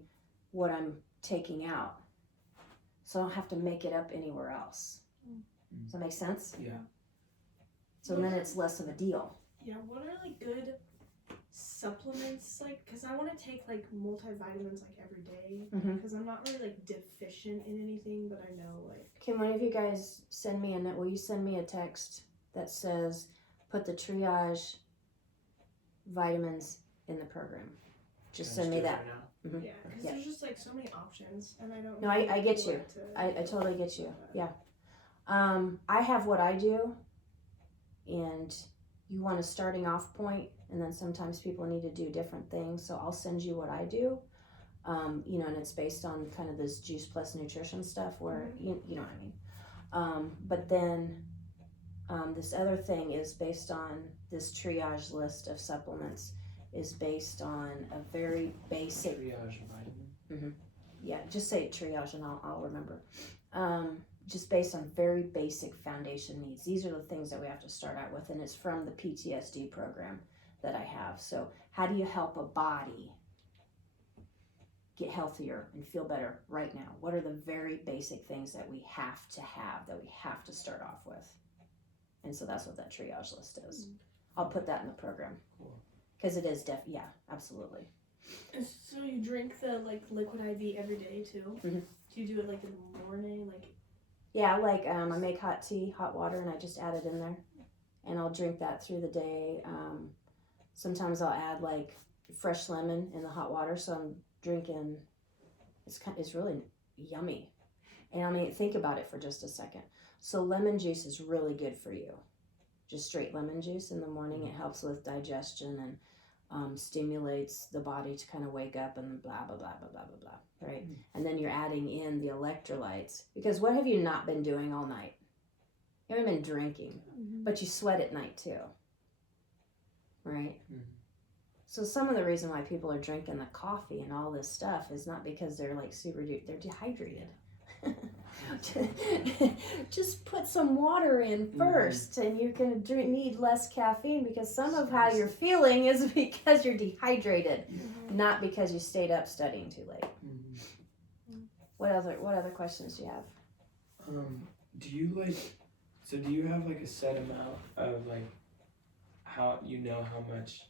what I'm taking out. So I don't have to make it up anywhere else. Does that make sense? Yeah. So then it's less of a deal. Yeah, what are like good supplements, like, because I want to take like multivitamins like every day, because I'm not really like deficient in anything, but I know like. Can one of you guys send me will you send me a text that says put the triage vitamins in the program. Just Can I send me do it that. right now? Yeah, because Yeah. there's just like so many options, and I don't. No, know I get what you. to- I totally get you. Yeah. I have what I do, and you want a starting off point, and then sometimes people need to do different things. So I'll send you what I do. You know, and it's based on kind of this juice plus nutrition stuff where you know what I mean. But then this other thing is based on this triage list of supplements is based on a very basic Triage vitamin. yeah, just say triage and I'll remember. Just based on very basic foundation needs. These are the things that we have to start out with, and it's from the PTSD program that I have. So how do you help a body get healthier and feel better right now? What are the very basic things that we have to start off with? And so that's what that triage list is. I'll put that in the program. Cool. Because it is yeah, absolutely. And so you drink the like liquid IV every day too? Mhm. Do you do it like in the morning, like? Yeah, like I make hot tea, hot water, and I just add it in there, and I'll drink that through the day. Sometimes I'll add like fresh lemon in the hot water, so I'm drinking. It's really yummy, and I mean think about it for just a second. So lemon juice is really good for you. Just straight lemon juice in the morning. It helps with digestion and stimulates the body to kind of wake up and blah, blah, blah, blah, blah, blah, blah, right? And then you're adding in the electrolytes. Because what have you not been doing all night? You haven't been drinking, but you sweat at night too, right? So some of the reason why people are drinking the coffee and all this stuff is not because they're like they're dehydrated. Just put some water in first, and you're going to need less caffeine, because some of how you're feeling is because you're dehydrated, not because you stayed up studying too late. What other questions do you have? Do you have like a set amount of like how much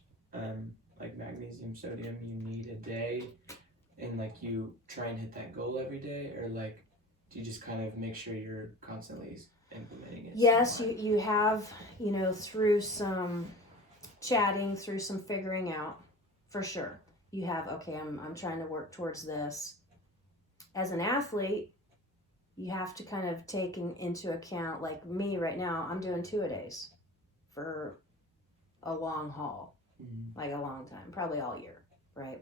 like magnesium, sodium you need a day, and like you try and hit that goal every day, or like do you just kind of make sure you're constantly implementing it? Yes, you have, through some chatting, through some figuring out, for sure. You have, okay, I'm trying to work towards this. As an athlete, you have to kind of take into account, like me right now, I'm doing 2-a-days for a long haul, like a long time, probably all year, right?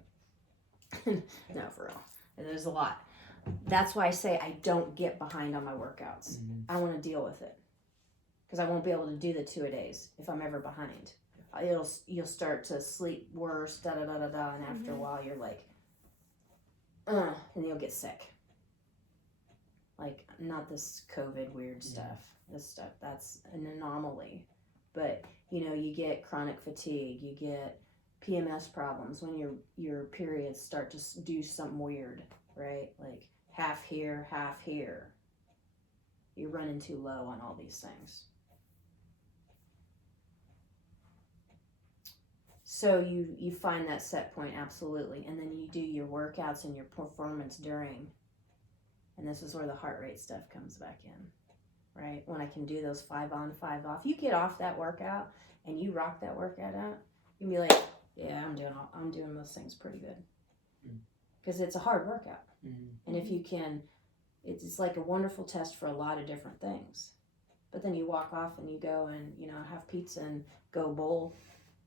No, for real. And there's a lot. That's why I say I don't get behind on my workouts. I want to deal with it, because I won't be able to do the 2-a-days if I'm ever behind. You'll start to sleep worse, da da da da da, and after a while you're like, and you'll get sick. Like, not this COVID weird stuff. This stuff, that's an anomaly. But you get chronic fatigue, you get PMS problems when your periods start to do something weird, right? Like half here, half here. You're running too low on all these things. So you find that set point, absolutely, and then you do your workouts and your performance during, and this is where the heart rate stuff comes back in, right? When I can do those 5 on, 5 off, you get off that workout and you rock that workout out, you can be like, yeah, I'm doing those things pretty good, because it's a hard workout, and if you can, it's like a wonderful test for a lot of different things. But then you walk off and you go and have pizza and go bowl.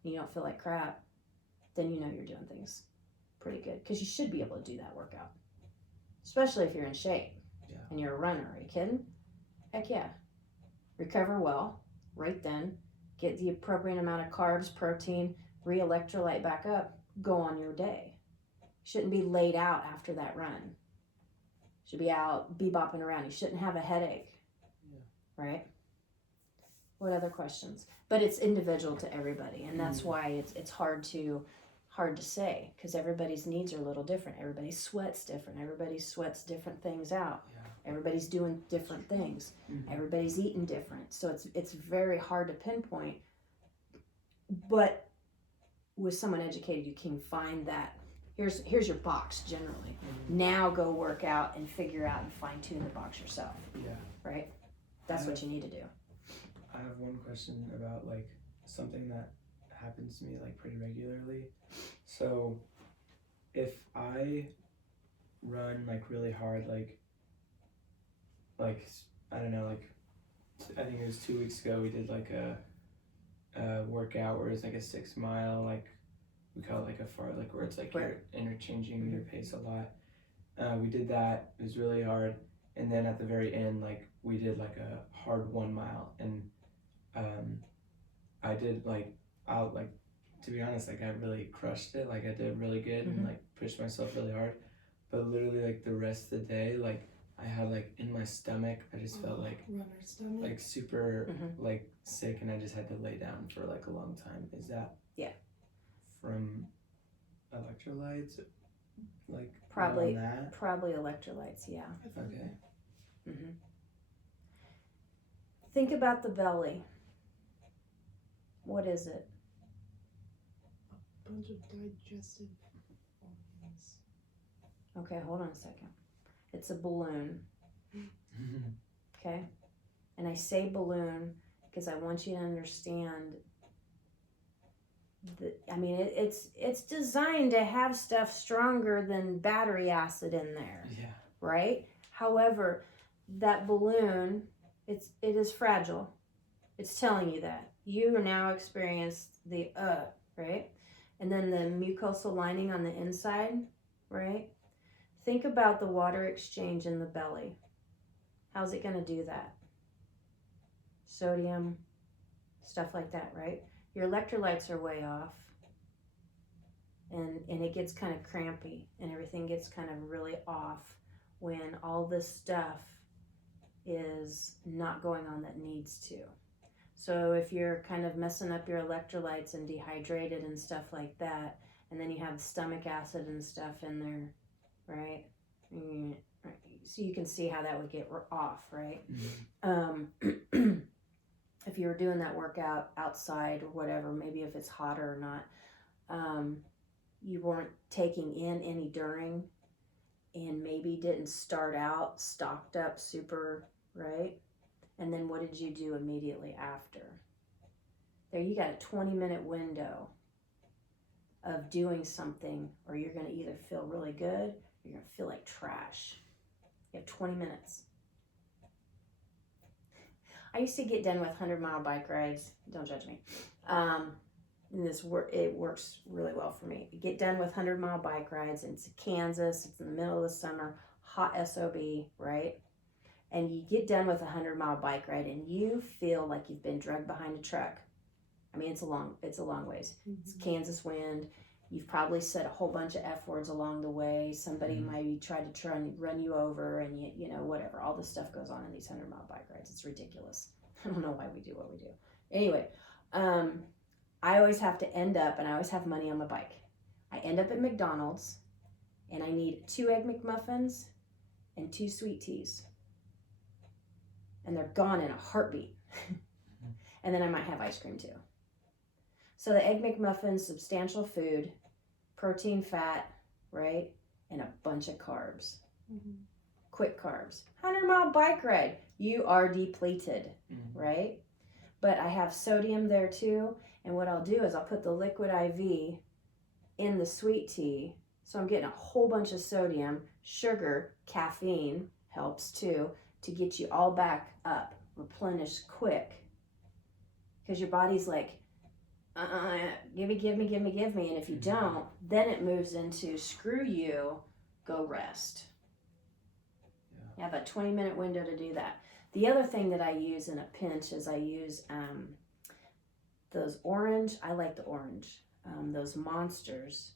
You don't feel like crap, then you're doing things pretty good, because you should be able to do that workout, especially if you're in shape and you're a runner. Are you kidding? Heck yeah. Recover well right then, get the appropriate amount of carbs, protein, re-electrolyte back up, go on your day. Shouldn't be laid out after that run. Should be out bebopping around. You shouldn't have a headache, right? What other questions? But it's individual to everybody, and that's why it's hard to say, because everybody's needs are a little different. Everybody sweats different. Everybody sweats different things out. Everybody's doing different things. Everybody's eating different. So it's very hard to pinpoint. But with someone educated, you can find that. Here's your box generally. Now go work out and figure out and fine tune the box yourself. Right? That's what you need to do. I have one question about like something that happens to me like pretty regularly. So if I run like really hard, like I don't know, like I think it was 2 weeks ago we did like a workout where it's like a 6 mile, like we call it like a far, like where it's like you're interchanging your pace a lot. We did that. It was really hard, and then at the very end, like we did like a hard 1 mile, and I did like out like to be honest, like I really crushed it. Like I did really good and like pushed myself really hard, but literally like the rest of the day, like I had like in my stomach, I just felt like runner's stomach. like super like sick, and I just had to lay down for like a long time. Is that from electrolytes? Like Probably that? probably electrolytes, yeah. Okay. Think about the belly. What is it? A bunch of digestive organs. Okay, hold on a second. It's a balloon. Okay? And I say balloon because I want you to understand that, I mean, it's designed to have stuff stronger than battery acid in there. Yeah. Right? However, that balloon, it is fragile. It's telling you that. You now experience the right? And then the mucosal lining on the inside, right? Think about the water exchange in the belly. How's it going to do that? Sodium, stuff like that, right? Your electrolytes are way off. And it gets kind of crampy and everything gets kind of really off when all this stuff is not going on that needs to. So if you're kind of messing up your electrolytes and dehydrated and stuff like that, and then you have stomach acid and stuff in there, right? So you can see how that would get off, right? If you were doing that workout outside or whatever, maybe if it's hotter or not, you weren't taking in any during, and maybe didn't start out stocked up super, right? And then what did you do immediately after? There you got a 20-minute window of doing something, or you're going to either feel really good or you're going to feel like trash. You have 20 minutes. I used to get done with 100-mile bike rides. Don't judge me. And it works really well for me. Get done with 100-mile bike rides. It's Kansas. It's in the middle of the summer. Hot SOB, right? And you get done with a 100-mile bike ride and you feel like you've been dragged behind a truck. I mean, it's a long ways. It's Kansas wind. You've probably said a whole bunch of F words along the way. Somebody might try to try and run you over, and you know, whatever. All this stuff goes on in these 100-mile bike rides. It's ridiculous. I don't know why we do what we do. Anyway, I always have to end up, and I always have money on my bike. I end up at McDonald's, and I need 2 Egg McMuffins and 2 sweet teas. And they're gone in a heartbeat. And then I might have ice cream too. So the Egg McMuffin, substantial food, protein, fat, right? And a bunch of carbs. Quick carbs. 100-mile bike ride. You are depleted, right? But I have sodium there too. And what I'll do is I'll put the liquid IV in the sweet tea. So I'm getting a whole bunch of sodium, sugar, caffeine helps too, to get you all back up, replenished quick. Because your body's like, give me. And if you don't, then it moves into screw you, go rest. You have a 20-minute window to do that. The other thing that I use in a pinch is I use those orange, I like the orange, those monsters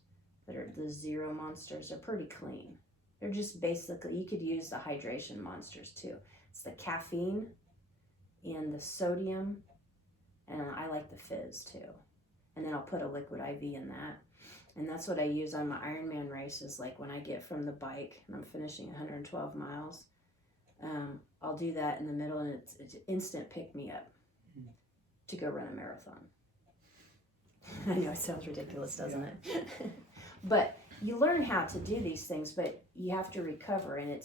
that are the zero monsters, they're pretty clean. They're just basically, you could use the hydration monsters too. It's the caffeine and the sodium, and I like the fizz too. And then I'll put a liquid IV in that. And that's what I use on my Ironman races. Like when I get from the bike and I'm finishing 112 miles, I'll do that in the middle, and it's instant pick me up to go run a marathon. I know it sounds ridiculous, doesn't it? But you learn how to do these things, but you have to recover, and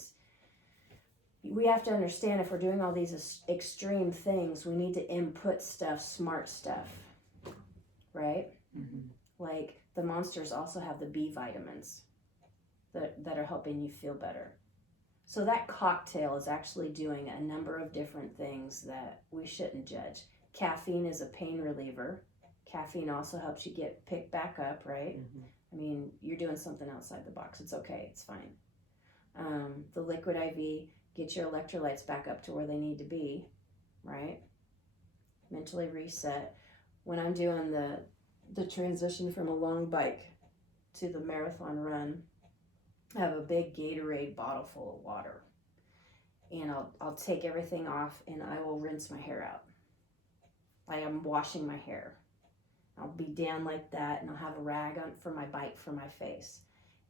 we have to understand if we're doing all these extreme things, we need to input stuff, smart stuff. right? Mm-hmm. Like the Monsters also have the B vitamins that are helping you feel better. So that cocktail is actually doing a number of different things that we shouldn't judge. Caffeine is a pain reliever. Caffeine also helps you get picked back up, right? Mm-hmm. I mean, you're doing something outside the box. It's okay. It's fine. The liquid IV gets your electrolytes back up to where they need to be, right? Mentally reset. When I'm doing the transition from a long bike to the marathon run, I have a big Gatorade bottle full of water. And I'll take everything off and I will rinse my hair out. Like I'm washing my hair. I'll be down like that and I'll have a rag on for my bike for my face.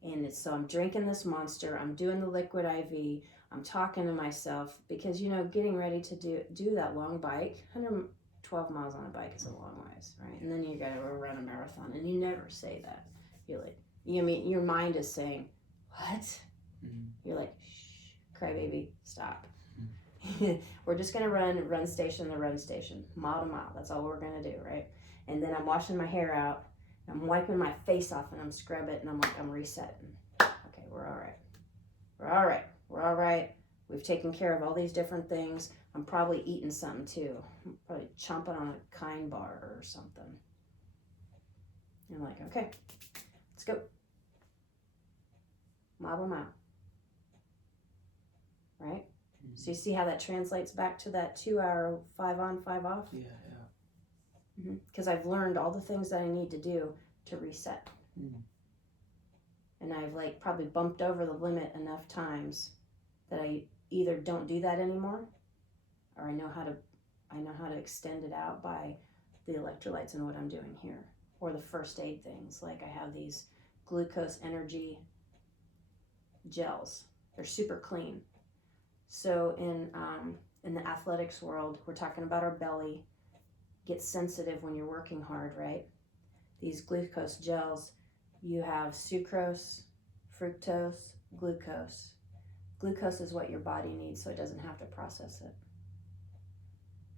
And so I'm drinking this Monster, I'm doing the liquid IV, I'm talking to myself because, you know, getting ready to do that long bike, 112 miles on a bike is a long ways, right? And then you gotta go run a marathon and you never say that. You're like, you mean your mind is saying, what? Mm-hmm. You're like, shh, crybaby, stop. Mm-hmm. We're just gonna run station to run station, mile to mile. That's all we're gonna do, right? And then I'm washing my hair out, I'm wiping my face off, and I'm scrub it, and I'm like, I'm resetting. Okay, we're all right. We're all right. We're all right. We've taken care of all these different things. I'm probably eating something too. I'm probably chomping on a Kind bar or something. And I'm like, okay, let's go. Mile by mile. Right? Mm-hmm. So you see how that translates back to that 2 hour 5 on 5 off? Yeah. Because I've learned all the things that I need to do to reset. Mm. And I've like probably bumped over the limit enough times that I either don't do that anymore or I know how to extend it out by the electrolytes and what I'm doing here, or the first aid things. Like I have these glucose energy gels. They're super clean. So in the athletics world, we're talking about our belly gets sensitive when you're working hard, right? These glucose gels, you have sucrose, fructose, glucose. Glucose is what your body needs so it doesn't have to process it.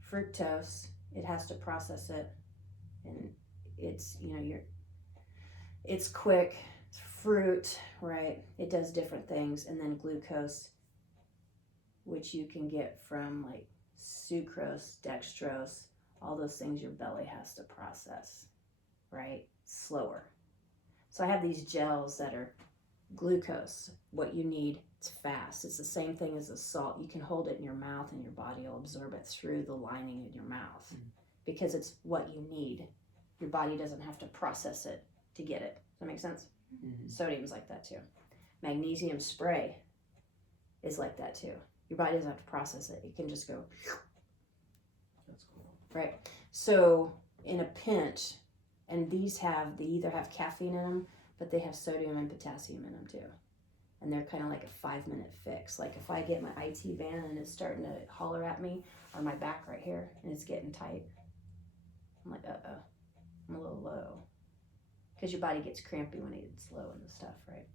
Fructose, it has to process it, and it's, you know, it's quick, it's fruit, right? It does different things. And then glucose, which you can get from like sucrose, dextrose, all those things your belly has to process, right? Slower. So I have these gels that are glucose, what you need. It's fast. It's the same thing as the salt. You can hold it in your mouth and your body will absorb it through the lining in your mouth because it's what you need. Your body doesn't have to process it to get it. Does that make sense? Mm-hmm. Sodium's like that too. Magnesium spray is like that too. Your body doesn't have to process it. It can just go. That's cool. Right. So in a pinch, and they either have caffeine in them, but they have sodium and potassium in them too. And they're kind of like a 5-minute fix. Like if I get my IT band and it's starting to holler at me, or my back right here, and it's getting tight, I'm like, I'm a little low. Because your body gets crampy when it's low in the stuff, right?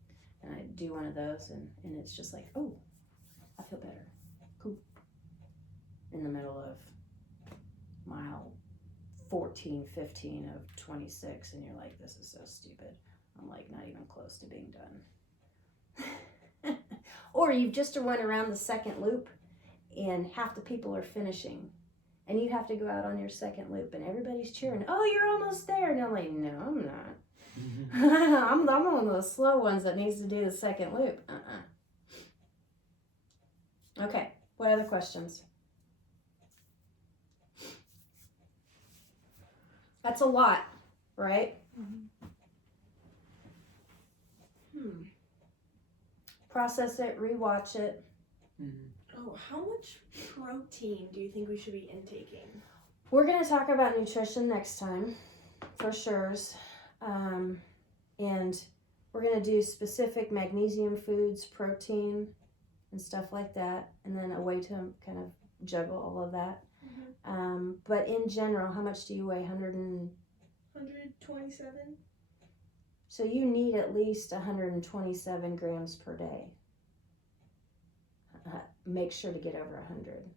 And I do one of those, and it's just like, oh, I feel better. Cool. In the middle of mile 14, 15 of 26, and you're like, this is so stupid. I'm like, not even close to being done. Or you've just run around the second loop and half the people are finishing and you have to go out on your second loop and everybody's cheering, oh, you're almost there. And I'm like, no, I'm not. I'm one of the slow ones that needs to do the second loop. Okay, what other questions? That's a lot, right? Process it, rewatch it. Oh, how much protein do you think we should be intaking? We're going to talk about nutrition next time, for sure. And we're going to do specific magnesium foods, protein, and stuff like that. And then a way to kind of juggle all of that. But in general, how much do you weigh? 127? So you need at least 127 grams per day. Make sure to get over 100.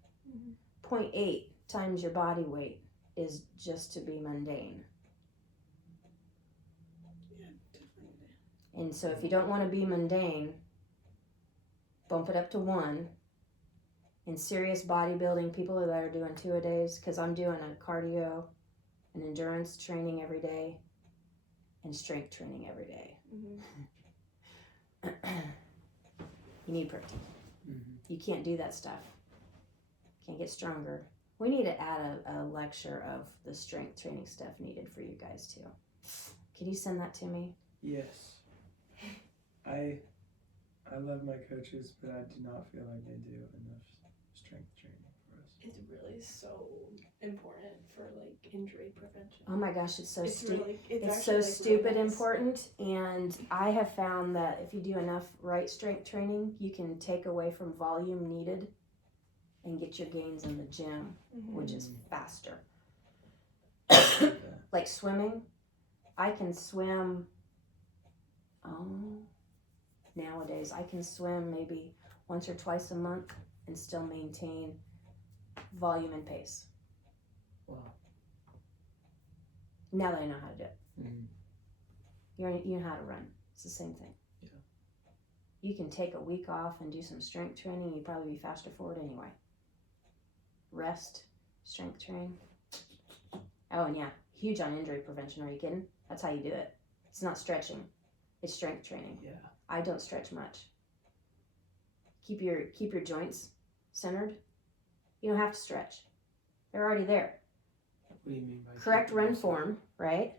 0.8 times your body weight is just to be mundane. And so if you don't want to be mundane, bump it up to 1. In serious bodybuilding, people that are doing 2 a days, because I'm doing a cardio and endurance training every day and strength training every day. You need protein. You can't do that stuff. Can't get stronger. We need to add a lecture of the strength training stuff needed for you guys too. Can you send that to me? Yes. I love my coaches, but I do not feel like they do enough strength training for us. It's really so important for like injury prevention. Oh my gosh, it's so stupid. It's actually, so like, stupid really nice. important, and I have found that if you do enough right strength training, you can take away from volume needed and get your gains in the gym, which is faster. Like swimming, I can swim, nowadays I can swim maybe once or twice a month and still maintain volume and pace. Wow. Now that I know how to do it. You know how to run. It's the same thing. Yeah. You can take a week off and do some strength training. You'd probably be faster for it anyway. Rest, strength train. Oh, and yeah, huge on injury prevention. Are you kidding? That's how you do it. It's not stretching. It's strength training. Yeah. I don't stretch much. Keep your joints centered. You don't have to stretch. They're already there. What do you mean by Correct keeping run yourself- form, right?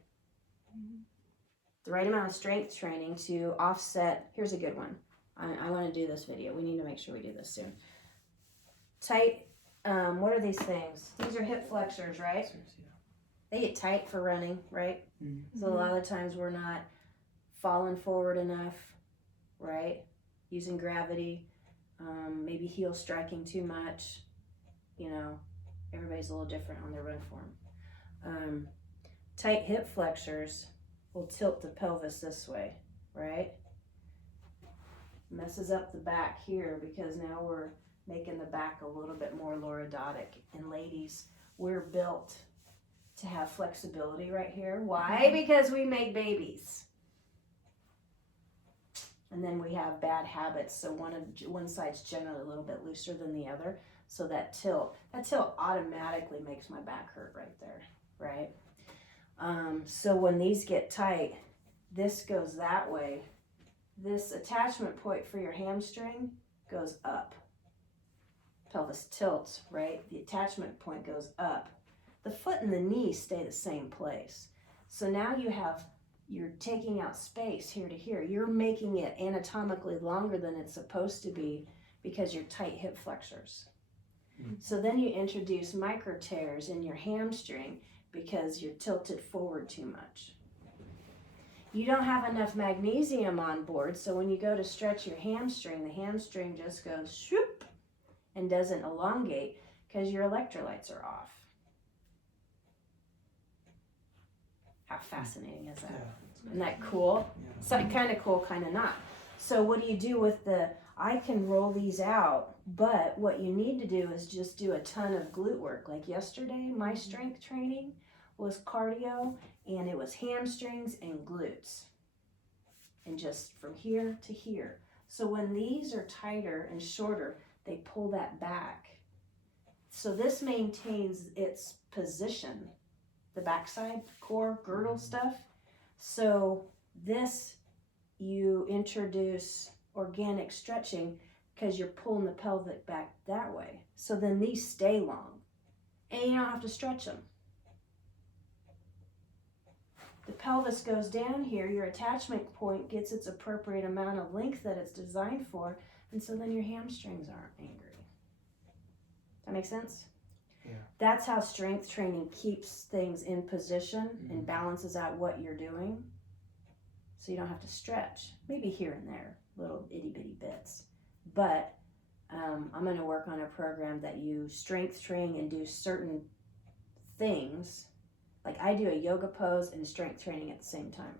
The right amount of strength training to offset. Here's a good one. I want to do this video. We need to make sure we do this soon. Tight. What are these things? These are hip flexors, right? They get tight for running, right? So a lot of the times we're not falling forward enough, right? Using gravity, maybe heel striking too much. You know, everybody's a little different on their run form. Tight hip flexors will tilt the pelvis this way, right? Messes up the back here because now we're making the back a little bit more lordotic. And ladies, we're built to have flexibility right here. Why? Because we make babies. And then we have bad habits. So one side's generally a little bit looser than the other. So that tilt automatically makes my back hurt right there, right? So when these get tight, this goes that way. This attachment point for your hamstring goes up. Pelvis tilts, right? The attachment point goes up. The foot and the knee stay the same place. So now you're taking out space here to here. You're making it anatomically longer than it's supposed to be because you're tight hip flexors. So then you introduce micro tears in your hamstring because you're tilted forward too much. You don't have enough magnesium on board, so when you go to stretch your hamstring, the hamstring just goes shoop and doesn't elongate because your electrolytes are off. How fascinating is that? Yeah. Isn't that cool? Yeah. So kind of cool, kind of not. So what do you do with I can roll these out, but what you need to do is just do a ton of glute work. Like yesterday, my strength training was cardio, and it was hamstrings and glutes. And just from here to here. So when these are tighter and shorter, they pull that back. So this maintains its position, the backside, core, girdle stuff. So this, you introduce organic stretching because you're pulling the pelvic back that way. So then these stay long and you don't have to stretch them. The pelvis goes down here, your attachment point gets its appropriate amount of length that it's designed for, and so then your hamstrings aren't angry. That make sense? Yeah. That's how strength training keeps things in position and balances out what you're doing. So you don't have to stretch, maybe here and there, little itty bitty bits. But I'm going to work on a program that you strength train and do certain things. Like I do a yoga pose and strength training at the same time.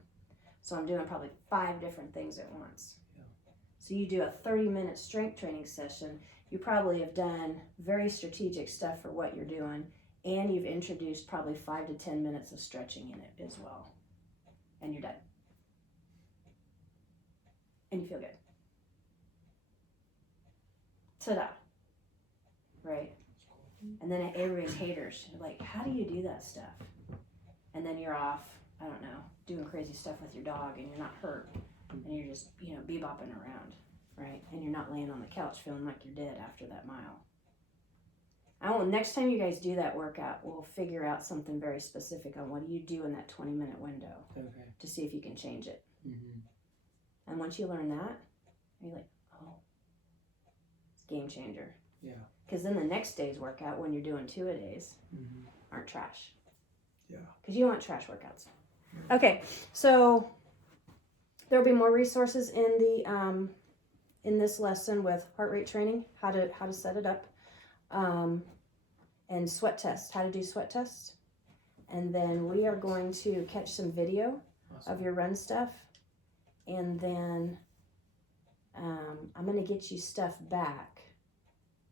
So I'm doing probably 5 different things at once. Yeah. So you do a 30-minute strength training session. You probably have done very strategic stuff for what you're doing, and you've introduced probably 5 to 10 minutes of stretching in it as well. And you're done. and you feel good. Ta-da. Right? And then everybody's haters. Like, how do you do that stuff? And then you're off, I don't know, doing crazy stuff with your dog and you're not hurt. And you're just, bebopping around, right? And you're not laying on the couch feeling like you're dead after that mile. Next time you guys do that workout, we'll figure out something very specific on what do you do in that 20-minute window. Okay. To see if you can change it. Mm-hmm. And once you learn that, you're like, oh, it's a game changer. Yeah. Because then the next day's workout, when you're doing 2-a-days, Mm-hmm. aren't trash. Yeah. Because you don't want trash workouts. Okay, so there'll be more resources in the in this lesson with heart rate training, how to set it up, and sweat tests, how to do sweat tests, and then we are going to catch some video of your run stuff, and then I'm going to get you stuff back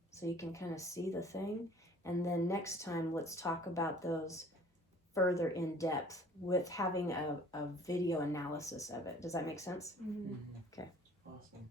so you can kind of see the thing, and then next time let's talk about those further in depth with having a video analysis of it. Does that make sense? Mm-hmm. Mm-hmm. Okay. Awesome.